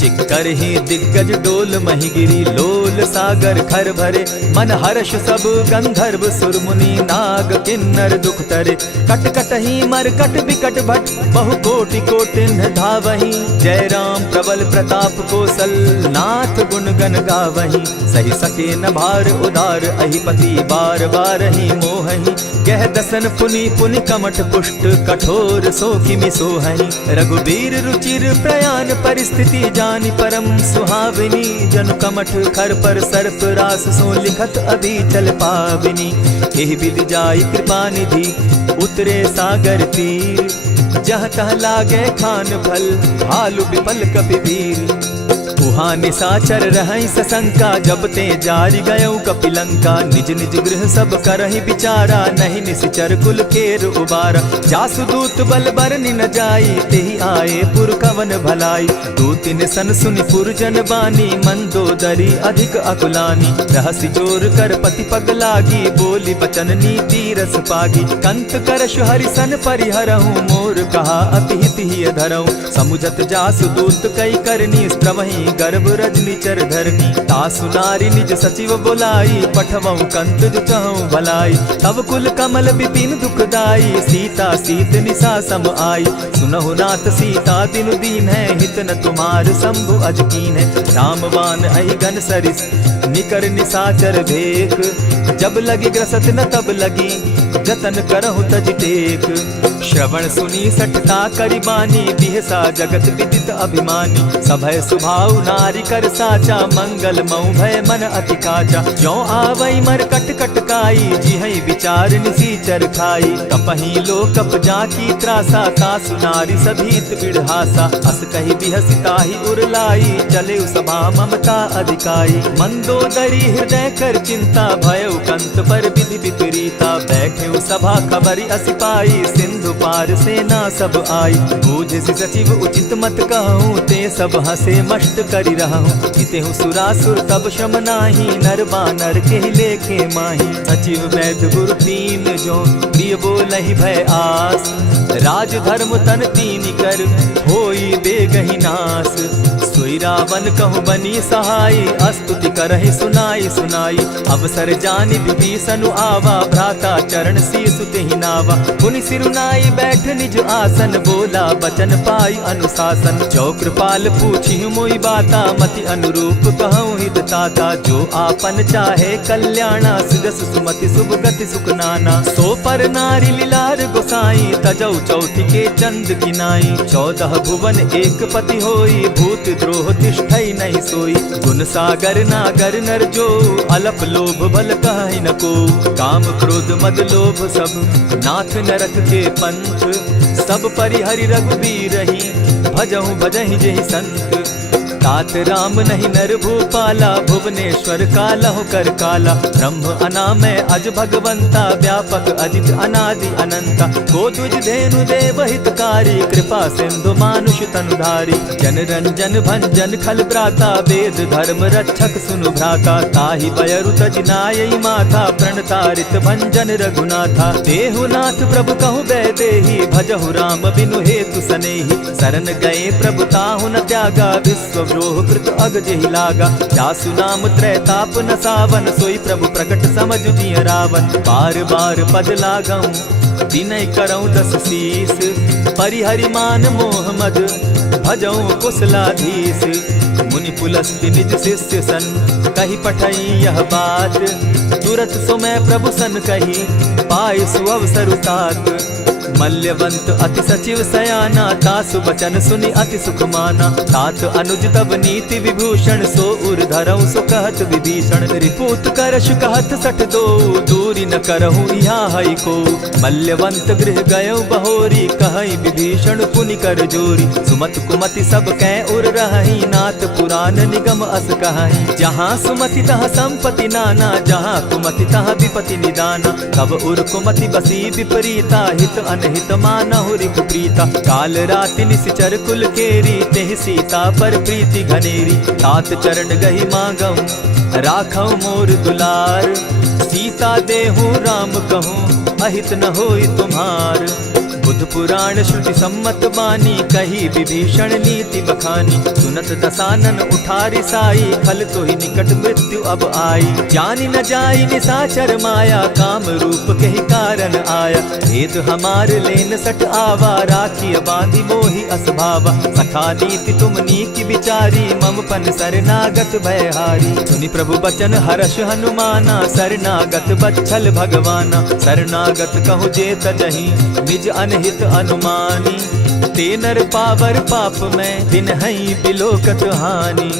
चिक्करहि दिग्गज डोल महि गिरी, लोल सागर खर भरे। मन हर्ष सब गंधर्व सुर मुनि, नाग किन्नर दुख तरे। कट कटहि मरकट बिकट भट, बहु कोटि कोटिन्ह धावहि। जय राम प्रबल प्रताप कौशल, नाथ गुण गण गावहि। सही सके न भार उदार, अहिपति बार बार ही मोहहि। कह दसन पुनि पुनि कमठ पुष्ट, कठोर सो किमि सोहहि। रघुबीर रुचिर प्रयाण परिस्थिति, जानि परम सुहाविनी। जनु कमठ खर पर सर्प रास, सो लिखत अभी चल पाविनी। एहि विधि जाई कृपा निधि, उतरे सागर तीर। जहाँ तह लागे खान फल, भालु विपल कपि वीर। उहाँ निशाचर रहई सशंका, जब ते जारी गयऊ कपिलंका। निज निज गृह सब करहि विचारा, नहीं निशिचर कुल केर उबारा। जासु दूत बल बरनि न जाई, तेहि आए पुर कवन भलाई। दो तीन सन सुनि पुरजन बानी, मंदोदरी अधिक अकुलानी। रहसि जोर कर पति पग लागी, बोली बचन नीति रस पागी। कंत करश हरिसन परिहरहूँ, मोर कहा अति हित ही धरऊँ। समुझत जासु दूत कई करनी, स्त्रवहीं गर्भ रजनी चर धरनी। तासु नारी निज सचिव बोलाई, पठवऊँ कंत जो चहूँ भलाई। तब कुल कमल विपिन दुखदाई, सीता सीत निशा सम आई। सुनहु नाथ सीता बिनु दीन है, हित न तुम्हार शंभु अजकीन है। रामबान अहिगन सरिस निकर निशाचर भेक, जब लगी ग्रसत न तब लगी, जतन करहु तज टेक। श्रवण सुनी सठता करिबानी, बिहसा जगत विदित अभिमानी। सभय सुभाव नारी कर साचा, मंगल मऊ भय मन अति काचा। जो आवई मर कट कट काई, जिहई विचार निसीचर खाई। कपही लो कप जाकी त्रासा, तासु नारी सभीत बिढ़ासा। अस कही बिहसिता ही उरलाई, चले सभा ममता अधिकाई। मंदोदरी हृदय कर चिंता, भयउ कंत पर विधि विपरीता। बैठे सभा खबरी असिपाई, सिंधु पार सेना सब आई। बूझ सचिव उचित मत कहूँ, ते सब हंसे मस्त करी रहूँ। जितेहु सुरासुर तब शम नाही, नर बानर के लेखे माही। सचिव वैद्य गुरु तीन जो, प्रिय बोलहि भय आस। राज धर्म तन तीन कर, होई बेगहि नास। सोई रावण कहु बनी सहाई, अस्तुति करहि सुनाई सुनाई। अवसर जानि विभीषण आवा, भ्राता चरण शीसु तेहि नावा। पुनि सिरुनाई बैठ निज आसन, बोला बचन पाई अनुशासन। जो कृपाल पूछि मोई बाता, मति अनुरूप कहूँ हित ताता। जो आपन चाहे कल्याणा, सिदस सुमति शुभ गति सुख नाना। सो पर नारी लीलार गोसाई, तजौ चौथि के चंद गिनाई। 14 भुवन एक पति होई, भूत द्रोह तिष्ठई नहीं सोई। गुण सागर नागर नर जो, अलप लोभ बल कहि न को। काम क्रोध मद लोभ सब, नाथ नरक के पंथ। सब परिहरि रघुबीर रही, भजहु भजहि जेहि संत। तात राम नहीं नर भूपाला, भुवनेश्वर कालहु कर काला। ब्रह्म अनामय अज भगवंता, व्यापक अजित अनादि अनंता। को तुझ धेनु देव हितकारी, कृपा सिंधु मानुष तनुधारी। जन रंजन भंजन खल भ्राता, वेद धर्म रक्षक सुनु भ्राता। ताहि बयरु तज नायई माथा, प्रणतारित भंजन रघुनाथा। देहुनाथ प्रभु कहु बैदेही, भजहु राम बिनु हेतु सनेही। शरण गए प्रभु ताहु न त्यागा, विश्व द्रोह कृत अग जेहि लागा। जासु नाम त्रैताप न सावन, सोई प्रभु प्रकट समझ जिय रावण। बार बार पद लागऊं, विनय करऊं 10 शीस। परिहरि मान मोह मद, भजऊं कुशलाधीश। मुनि पुलस्ति निज शिष्य सन, कही पठई यह बात। तुरत सो मैं प्रभु सन कही, पाए सुअवसर तात। मल्यवंत अति सचिव सयाना, तासु बचन सुनि अति सुख माना। तात अनुज तब नीति विभूषण, सो उर धरऊं सो कहत विभीषण। रिपुत करश कहत सठ दो, दूरी न करहूँ यहाँ हई को। मल्यवंत गृह गयो बहोरी, कहई विभीषण पुनि कर जोरी। सुमत कुमति सब कै उर रहई, नाथ पुराण निगम अस कहई। जहाँ सुमति तहाँ संपत्ति नाना, जहाँ कुमति तहाँ विपति निदाना। तब उर कुमति बसी विपरीता, हित अनहित मानहु रिपु प्रीता। काल राति निशिचर कुल केरी, तेहि सीता पर प्रीति घनेरी। तात चरण गहि मांगऊं, राखऊं मोर दुलार। सीता देहूं राम कहूं, अहित न होई तुम्हार। बुद्ध पुराण श्रुति सम्मत बानी, कही विभीषण नीति बखानी। सुनत दसानन उठारी साई, खल तो ही निकट मृत्यु अब आई। जानी न जाई निशाचर माया, काम रूप के ही कारण आया। भेद हमार लेन सट आवा, राखी बांधी मोहि असभावा। सखा नीति तुम नीति विचारी, मम पन शरणागत भयहारी। सुनि प्रभु बचन हर्ष हनुमाना, शरणागत बच्छल भगवाना। शरणागत कहु जे तजहि, निज अनहित अनुमानी। ते नर पावर पाप में, दिन हई बिलोकत हानि।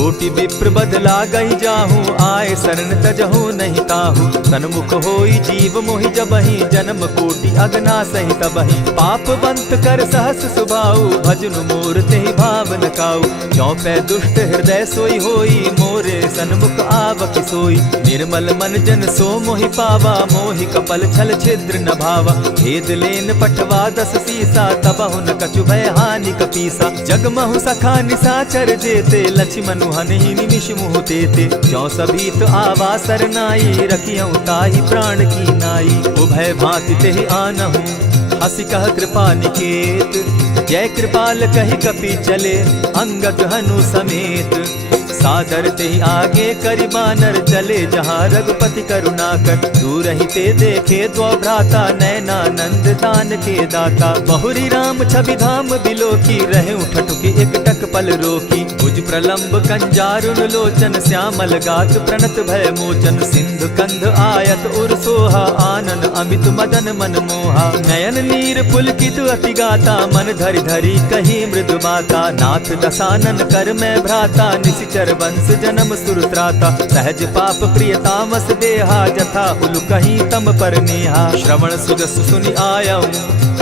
कोटि विप्र बदला गई जाहूँ, आए शरण तजहू नहीं ताहू। सन्मुख होई जीव मोहि जबहि, जन्म कोटि अगना सही तबहि। पाप बंत कर सहस सुभाऊ, भजनु मोर तेहि भावन काऊ। चौपै दुष्ट हृदय सोई होई, मोरे सन्मुख आवकी सोई। निर्मल मन जन सो मोहि पावा, मोहि कपल छल छिद्र न भावा। भेद लेन पठवा 10 सीसा, तबहु न कछु भय हानि कपीसा। जगमहु सखा निसाचर जेते, लक्ष्मनु हनहि निमिष मुहु तेते। ज्यों सभीत आवा सरनाई, रखियऊ ताहि प्राण की नाई। उभय भांति तेहि आनहु, हसी कह कृपा निकेत। जय कृपाल कहि कपि चले, अंगद हनु समेत। सादर तेहि आगे करि बानर, चले जहाँ रघुपति करुणाकर। दूर ही ते देखे द्वौ भ्राता, नैनानंद दान के दाता। बहुरी राम छवि धाम बिलोकी, रहे ठठुकी एकटक पल रोकी। भुज प्रलंब कंजारुन लोचन, श्यामल गात प्रणत भय मोचन। सिंधु कंध आयत उर सोहा, आनन अमित मदन मन मोहा। नयन नीर पुलकित अति गाता, मन धरि धरि कही मृदु बाता। नाथ दसानन कर मैं भ्राता, निशिचर वंश जन्म सुरत्राता। सहज पाप प्रिय तामस देहा, जथा उलु कहीं तम पर नेहा। श्रवण सुजस सुनि आयऊं,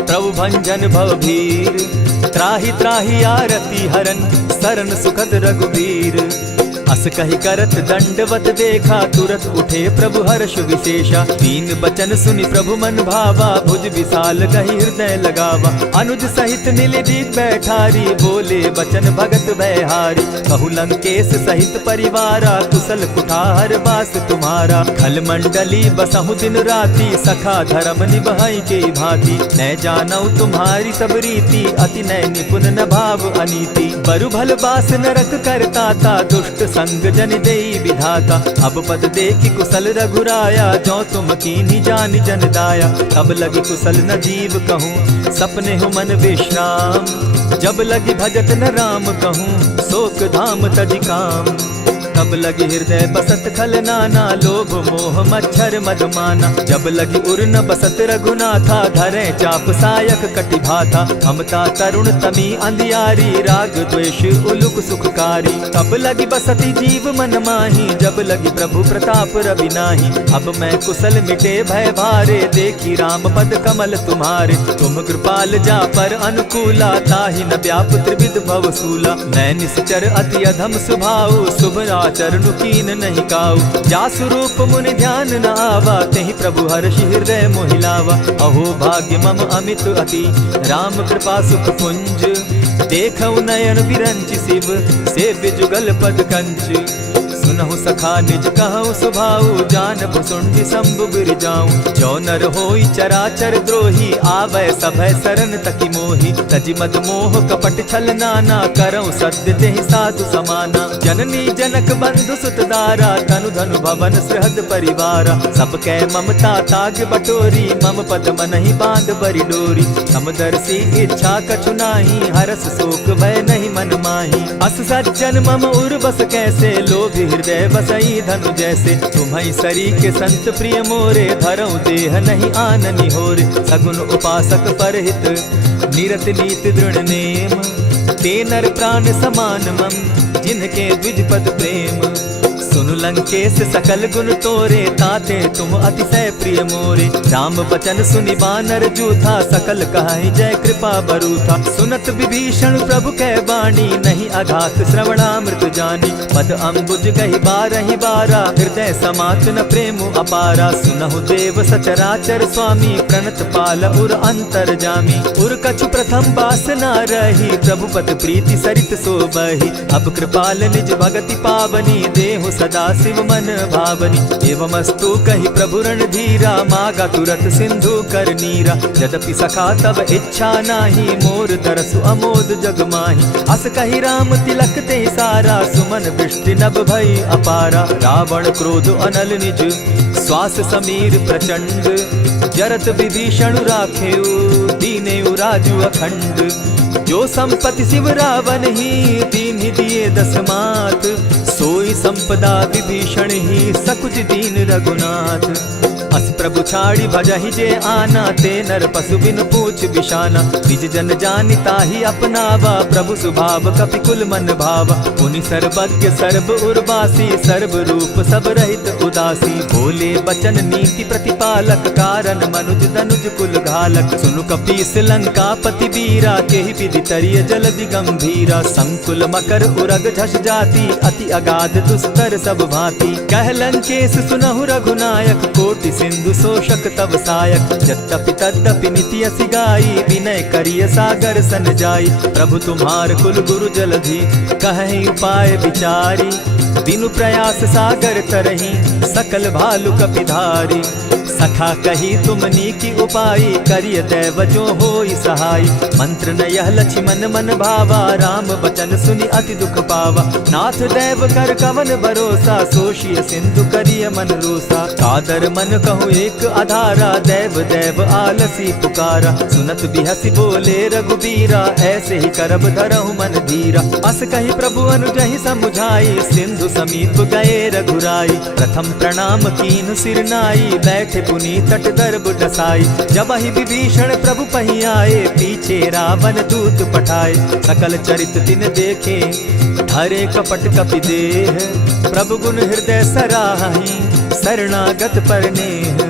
प्रभु भंजन भव भीर। त्राहि त्राहि आरती हरन, सरन सुखद रघुबीर। अस कहि करत दंडवत देखा, तुरत उठे प्रभु हर्ष विशेषा। दीन बचन सुनि प्रभु मन भावा, भुज विशाल कहि हृदय लगावा। अनुज सहित नीलदीप बैठारी, बोले बचन भगत भयहारी। कहु लंकेश सहित परिवारा, कुशल कुठार बास तुम्हारा। खल मंडली बसहु दिन राति, सखा धर्म निभाई के भांति। न जानौ तुम्हारी सब रीति, अति नय निपुण न भाव अनीति। बरु भल बास नरक करताता, दुष्ट संग जन देई विधाता। अब पद देखि कुशल रघुराया, जो तुम कीन्ही जानि जन दाया। तब लगी कुशल न जीव कहूँ, सपने हो मन विश्राम। जब लगी भजत न राम कहूँ, शोक धाम तजि काम। तब लगी हृदय बसत खल नाना, लोभ मोह मच्छर मदमाना। जब लगी उर न बसत रघुनाथा, धरे चाप सायक कटि भाथा। ममता तरुण तमी अंधियारी, राग द्वेष उलुक सुखकारी। तब लगी बसती जीव मन माही, जब लगी प्रभु प्रताप रवि नाही। अब मैं कुशल मिटे भय भारे, देखी राम पद कमल तुम्हारे। तुम कृपाल जा पर अनुकूला, ताहि न व्याप त्रिविध भव सूला। मैं निश्चर अति अधम स्वभाव, शुभ चरणु कीन नहीं काऊ। जासु रूप मुनि ध्यान न आवा, तेहि प्रभु हर्षि हृदय मोहिलावा। अहो भाग्य मम अमित अति, राम कृपा सुख पुंज। देखऊ नयन विरंचि शिव, सेव्य जुगल पद कंच। सुनहु सखा निज कहूँ सुभाऊ, जानब सुंडि शंभु गिर जाऊं। जो नर होई चराचर द्रोही, आवे सभय शरण तकी मोही। तजि मद मोह कपट छल नाना, करऊँ सत्य तेहि साधु समाना। जननी जनक बंधु सुत दारा, तनु धनु भवन सृहद परिवारा। सब कै ममता ताग बटोरी, मम पद मनहि बांध बरि डोरी। समदर्शी इच्छा कछु नाही, हरस शोक भय नहीं मन माही। अस सज्जन मम उर बस कैसे, लोभी हृदय बसई धनु जैसे। तुम्हि सरी के संत प्रिय मोरे, धरऊ देह नहीं आननि होरे। सगुन उपासक परहित, निरत नीत दृढ़ नेम। ते नर प्राण समान मम, जिनके द्विज पद प्रेम। सुनु लंकेश सकल गुण तोरे, ताते तुम अतिशय प्रिय मोरे। राम बचन सुनि बानर जूथा, सकल कहाई जय कृपा बरूथा। सुनत विभीषण प्रभु कै बाणी, नहीं अघात श्रवणामृत जानी। पद अम्बुज गहि बारहि बारा, हृदय समात न प्रेम अपारा। सुनहु देव सचराचर स्वामी, प्रणत पाल उर अंतर जामी। उर कछु प्रथम बास न रही, प्रभु पद प्रीति सरित सोबहि। अब कृपाल निज भगति पावनी, देहु सदा शिव मन भावनी। एवमस्तु कहि प्रभु रणधीरा, मागा तुरत सिंधु कर नीरा। यद्यपि सखा तब इच्छा नाही, मोर तरसु अमोद जग माही। अस कहि राम तिलक ते सारा, सुमन वृष्टि नभ भई अपारा। रावण क्रोध अनल निज, श्वास समीर प्रचंड। जरत विभीषण राखेउ, दीनेउ राजु अखंड। जो संपत्ति शिव रावण ही, दीन्हि दिए 10 मात। सोई संपदा विभीषण ही, सकुच दीन रघुनाथ। अस प्रभु छाड़ी भजहि जे आना, ते नर पशु बिन पूछ बिशाना। निज जन जानि ताहि अपनावा, प्रभु स्वभाव कपि कुल मन भावा। पुनि सर्वज्ञ सर्व उर्वासी, सर्व रूप सब रहित उदासी। बोले बचन नीति प्रतिपालक, कारण मनुज तनुज कुल घालक। सुनु कपीस लंकापति बीरा, केहि विधि तरिय जलधि गंभीरा। संकुल मकर उरग झष जाति, अति अगाध दुस्तर सब भांति। कह लंकेश सुनहु रघुनायक, कोटि सिंधु शोषक तब सायक। यद्यपि तद्यपि निति असि गाई, विनय करिय सागर सन जाई। प्रभु तुम्हार कुल गुरु जलधि, कहि उपाय विचारी। बिनु प्रयास सागर तरहि, सकल भालु कपिधारी। सखा कही तुमनी की उपाय, करिय दैव जो होई सहाय। मंत्र न यह लक्ष्मण मन भावा, राम बचन सुनि अति दुख पावा। नाथ दैव कर कवन भरोसा, सोषिय सिंधु करिय मन रोसा। कादर मन कहूँ एक आधारा, दैव दैव आलसी पुकारा। सुनत बिहसी बोले रघुबीरा, ऐसे ही करब धरहु मन धीरा। अस कही प्रभु अनुजहि समुझाई, सिंधु समीप गए रघुराई। प्रथम प्रणाम कीन सिर नाई, बैठे पुनि तट दर्ब डसाई। जब ही विभीषण प्रभु पही आए, पीछे रावण दूत पठाए। सकल चरित दिन देखे, धरे कपट कपि देह। प्रभु गुण हृदय सराहि, शरणागत पर नेह।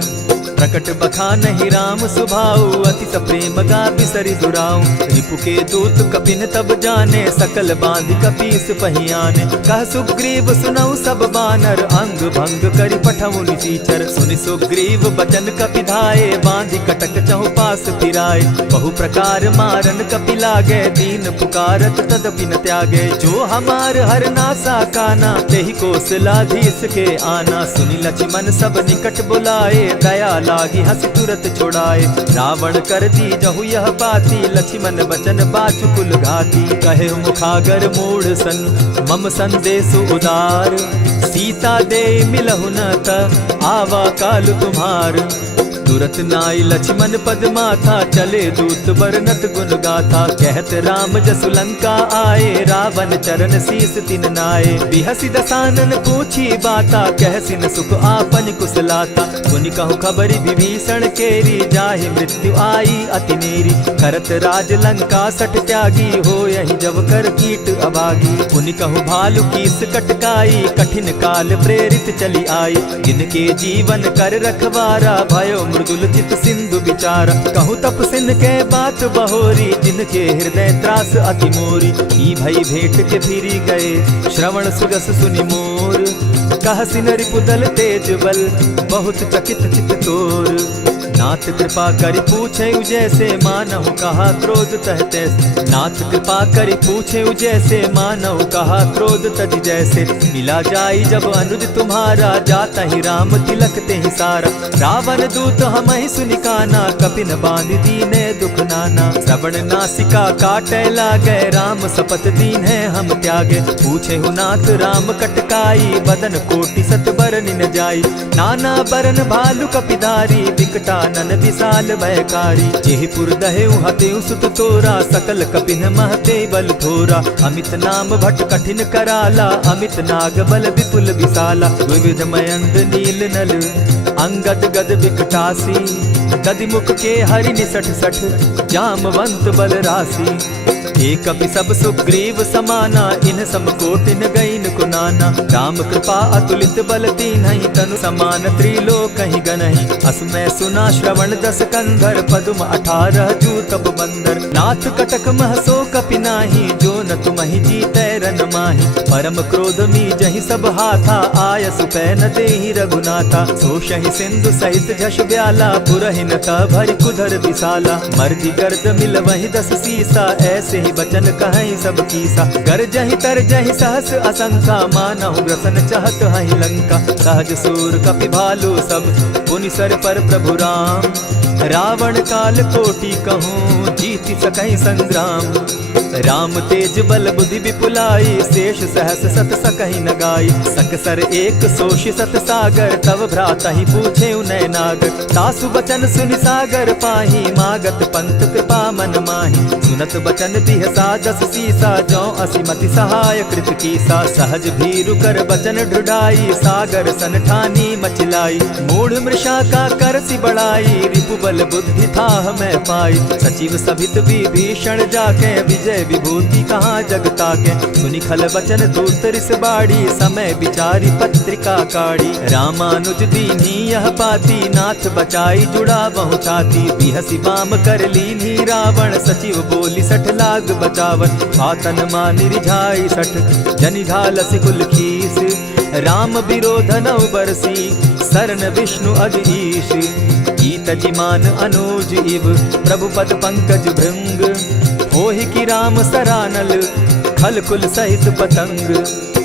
प्रकट बखानहि राम सुभाऊ, अति सप्रेम गा बिसरि दुराऊ। रिपु के दूत कपिन तब जाने, सकल बांधि कपीस पहियाने। कह सुग्रीव सुनऊ सब बानर, अंग भंग करि पठऊ निसीचर। सुनि सुग्रीव बचन कपि धाये, बांधि कटक चहु पास फिराए। बहु प्रकार मारन कपि लागे, दीन पुकारत तदपि न त्यागे। जो हमार हर नासा काना, तेहि कौशलाधीश के आना। सुनि लक्ष्मण सब निकट बुलाए, दया लागी हंस तुरत छुड़ाए। रावण कर दी जहु यह बाती, लक्ष्मण बचन बाचु कुल घाती। कहे मुखागर मूढ़ सन, मम संदेश उदार। सीता दे मिलहु न त, आवा काल तुम्हार। तुरत नाई लक्ष्मण पद माथा, चले दूत बरनत गुण गाथा। कहत राम जसु लंका आए, रावण चरण शीस तिन नाये। बिहसि दसानन पूछी बाता, कहसिन सुख आपन कुशलाता। सुनि कहु खबरि विभीषण केरी, जाहि मृत्यु आई अति नेरी। करत राज लंका सठ त्यागी, हो यही जब कर कीट अभागी। पुनि कहु भालु कीस कटकाई, कठिन काल प्रेरित चली आई। जिनके जीवन कर रखवारा, भयो मृदुल चित सिंधु विचार। कहु तप सिन के बात बहोरी, जिनके हृदय त्रास अति मोरी। की भई भेंट के फिरी गए, श्रवण सुजस सुनि मोर। कह सिन रिपुदल तेज बल, बहुत चकित चित तोर। नाथ कृपा करि पूछे जैसे, मानहु कहा क्रोध तह तैसे। नाथ कृपा करि पूछे जैसे, मानहु कहा क्रोध तज जैसे। मिला जाई जब अनुज तुम्हारा, जाता ही राम तिलक ते ही सारा। रावण दूत हम ही सुनिकाना, कपिन बांध दीने दुख नाना। श्रवण नासिका काटे लागे, राम सपत दीन है हम त्यागे। पूछे हु नाथ राम कटकाई, बदन कोटि सत बरन न जाई। नाना बरन भालु कपिधारी, विकटा नन विशाल भयकारी। जेहिपुर दहेउ हतेउ सुत तोरा, सकल कपिन महते बल थोरा। अमित नाम भट कठिन कराला, अमित नाग बल विपुल विशाला। द्विविध मयंद नील नल, अंगद गद विकटासी। गद मुख के हरि निसठ सठ, जामवंत बल राशि। एक कपि सब सुग्रीव समाना, इन समकोटिन गईन कुनाना। राम कृपा अतुलित बल दीन्हि, तनु समान त्रिलोक ही गनहि। असमय सुना श्रवण दस कंधर, पदुम 18 जूतप बंदर। नाथ कटक महसो कपि नाही, जो न तुमहि जीतै रन माहि। परम क्रोध मी जहि सब हाथा, आय सुपैन देहि रघुनाथा। सोषहि सिंधु सहित झष ब्याला, पुरहि न भरि कुधर विशाला। मर्दि गर्द मिल वहि 10 सीसा, ऐसे बचन कहीं सब कीसा। कर जहि तर जहि सहस असंखा, मानहु ग्रसन चाहत हहि लंका। सहज सूर कपि भालु सब, पुनि सर पर प्रभु राम। रावण काल कोटि कहूँ, जीति सकहि संग्राम। राम तेज बल बुद्धि विपुलाई, शेष सहस सत सकहि न गाई। सकसर एक सोषि सत सागर, तव भ्राता ही पूछे उनय नागर। तासु बचन सुनि सागर पाही, मागत पंत कृपा मन माही। सुनत बचन बिहसा जस सीसा, जौ असिमति सहाय कृत कीसा। सहज भीरु कर बचन ढुढ़ाई, सागर सन ठानी मचिलाई। मूढ़ मृषा का करसि बढ़ाई, रिपु बल बुद्धि थाह मैं पाई। सचिव सभित विभीषण जाके, विजय विभूति कहाँ जगता के। सुनि खल बचन दूत रिस बाड़ी, समय विचारी पत्रिका काढ़ी। रामानुज दीन्ही यह पाती, नाथ बचाई जुड़ा बहु छाती। बिहसी बाम कर लीन्ही रावण, सचिव बोली सठ लाग बचावन। आतन मानि रिझाई सठ, जनि ढालसि कुल खीस। राम विरोध नौ बरसी, सरन विष्णु अज ईश। ईत जिमान अनुज इव, प्रभु पद पंकज भृंग। होहि की राम सरानल, खल कुल सहित पतंग।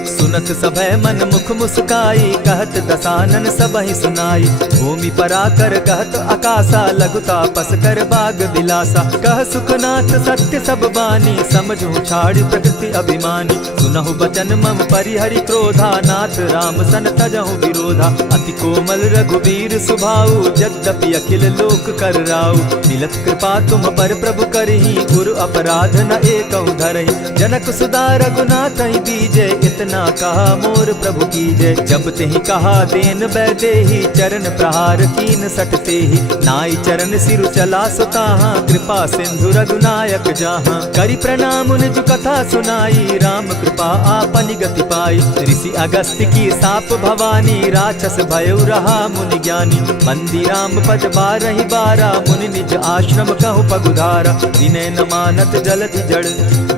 सुनत सभय मन मुख मुस्काई, कहत दसानन सबहि सुनाई। भूमि पराकर कहत आकाशा, लघु तापस कर बाग बिलासा। कह सुखनाथ सत्य सब बानी, समझू छाड़ प्रकृति अभिमानी। सुनहु बचन मम परिहरि क्रोधा, नाथ राम सन तजहु विरोधा। अति कोमल रघुबीर सुभाऊ, यद्यपि अखिल लोक कर राऊ। मिलत कृपा तुम पर प्रभु करही, गुरु अपराध न एकहु धरहि। जनक सुदा रघुनाथ दीजे, इतना कहा मोर प्रभु कीजय। जब तेहि कहा देन बैदेही, चरण प्रहार कीन सटते ही। नाई चरण सिरु चला सुताहा, कृपा सिंधु रघुनायक जाहा। करि प्रणाम निज कथा सुनाई, राम कृपा आपनि गति पाई। ऋषि अगस्त्य की साप भवानी, राक्षस भयउ रहा मुनि ज्ञानी। मंदी राम पद बारहि बारा, मुनि निज आश्रम कहु पगुधारा। विनय न मानत जलधि जड़,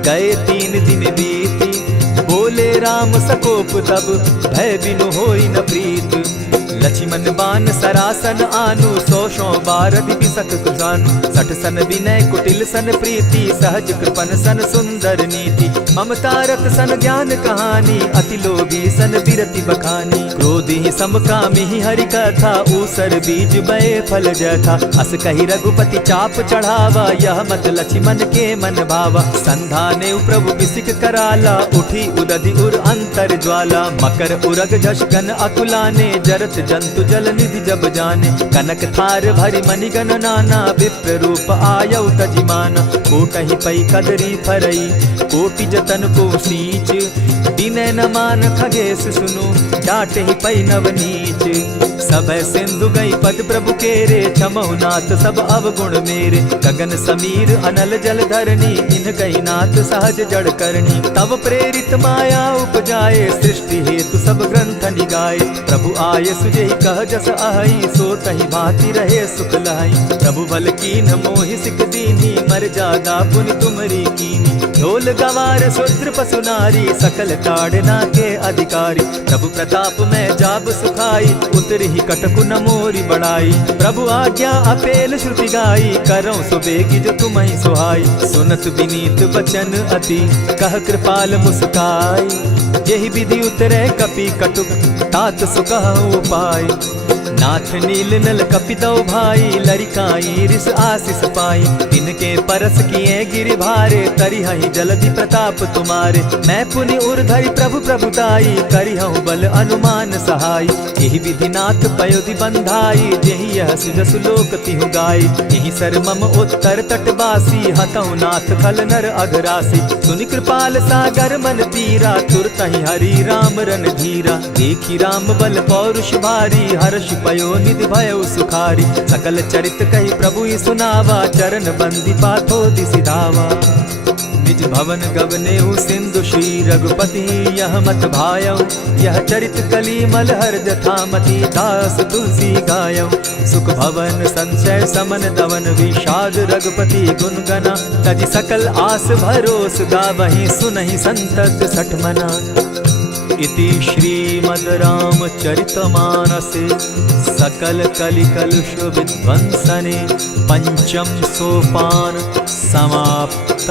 गए 3 दिन बीती। बोले राम सकोप तब, भय बिनु होई न प्रीत। लक्ष्मण बान सरासन आनु, 100 बारधि बिसक कुजानु। 60 सन विनय कुटिल सन प्रीति, सहज कृपन सन सुंदर नीति। ममता रत सन ज्ञान कहानी, अति लोभी सन बिरति बखानी। क्रोधी समकामी हरि कथा, ऊसर बीज बये फल जथा। अस कहि रघुपति चाप चढ़ावा, यह मत लक्ष्मण के मन भावा। संधाने प्रभु बिसिक कराला, उठी उदधि उर अंतर ज्वाला। मकर उरग झष घन अकुलाने, जरत जंतु जल निधि जब जाने। कनक थार भरि मणिगण नाना, विप्र रूप आयउ तजिमाना। कोटहि पै कदरी फरई, कोटि जतन को सींच। विनय न मान खगेश सुनु, डांटहि पै नवनीच। सभय सिंधु गई पद प्रभु केरे, क्षमहु नाथ सब अवगुण मेरे। गगन समीर अनल जल धरनी, इन गई नाथ सहज जड़ करनी। तब प्रेरित माया उपजाए, सृष्टि हेतु सब ग्रंथ निगाए। प्रभु आय सुजेहि कह जस अहई, सो तहि भांति रहे सुख लहई। प्रभु बल कीन मोहि सिख दीनी, मर जागा पुनि तुमरी कीनी। ढोल गवार शूद्र पशु नारी, सकल ताड़ना के अधिकारी। प्रभु प्रताप में जाब सुखाई, उतरि कटकु न मोरी बड़ाई। प्रभु आज्ञा अपेल श्रुति गाई, करऊं सुबेगी जो तुम्हि सुहाई। सुनत विनीत बचन अति, कह कृपाल मुस्काई। जेहि विधि उतरे कपि कटुक, तात सुकहु उपाय। नाथ नील नल कपितौ भाई, लरिकाई रिस आशीष पाई। तिनके परस किए गिरि भारे, तरिहहि जलधि प्रताप तुम्हारे। मैं पुनि उर्धरि प्रभु प्रभुताई, करिहउँ बल अनुमान सहाय। एहि विधि नाथ पयोधि बंधाई, जेहि यह सुजसु लोक तिहु गाई। एहि सर मम उत्तर तटवासी, हतौ नाथ खल नर अघरासी। सुनि कृपाल सागर मन तीरा, तुरतहि हरि राम रन धीरा। देखी राम बल पौरुष भारी, हर्ष पयो निधि भयउ सुखारी। सकल चरित कहि प्रभु सुनावा, चरण बंदी पाथो दिसि धावा। निज भवन गवनेउ सिंधु श्री रघुपति, यह मत भायउ। यह चरित कली मलहर जथामति, दास तुलसी गायउ। सुख भवन संशय समन दवन, विषाद रघुपति गुण गना। तजि सकल आस भरोस, गावहि सुनहि संतत सठ मना। इति श्रीमद् रामचरितमानसे, सकल कलिकलुष विध्वंसने। पंचम सोपान समाप्त।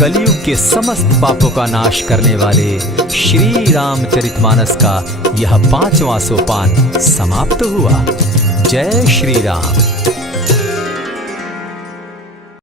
कलयुग के समस्त पापों का नाश करने वाले श्री रामचरितमानस का यह 5वां सोपान समाप्त हुआ। जय श्री राम।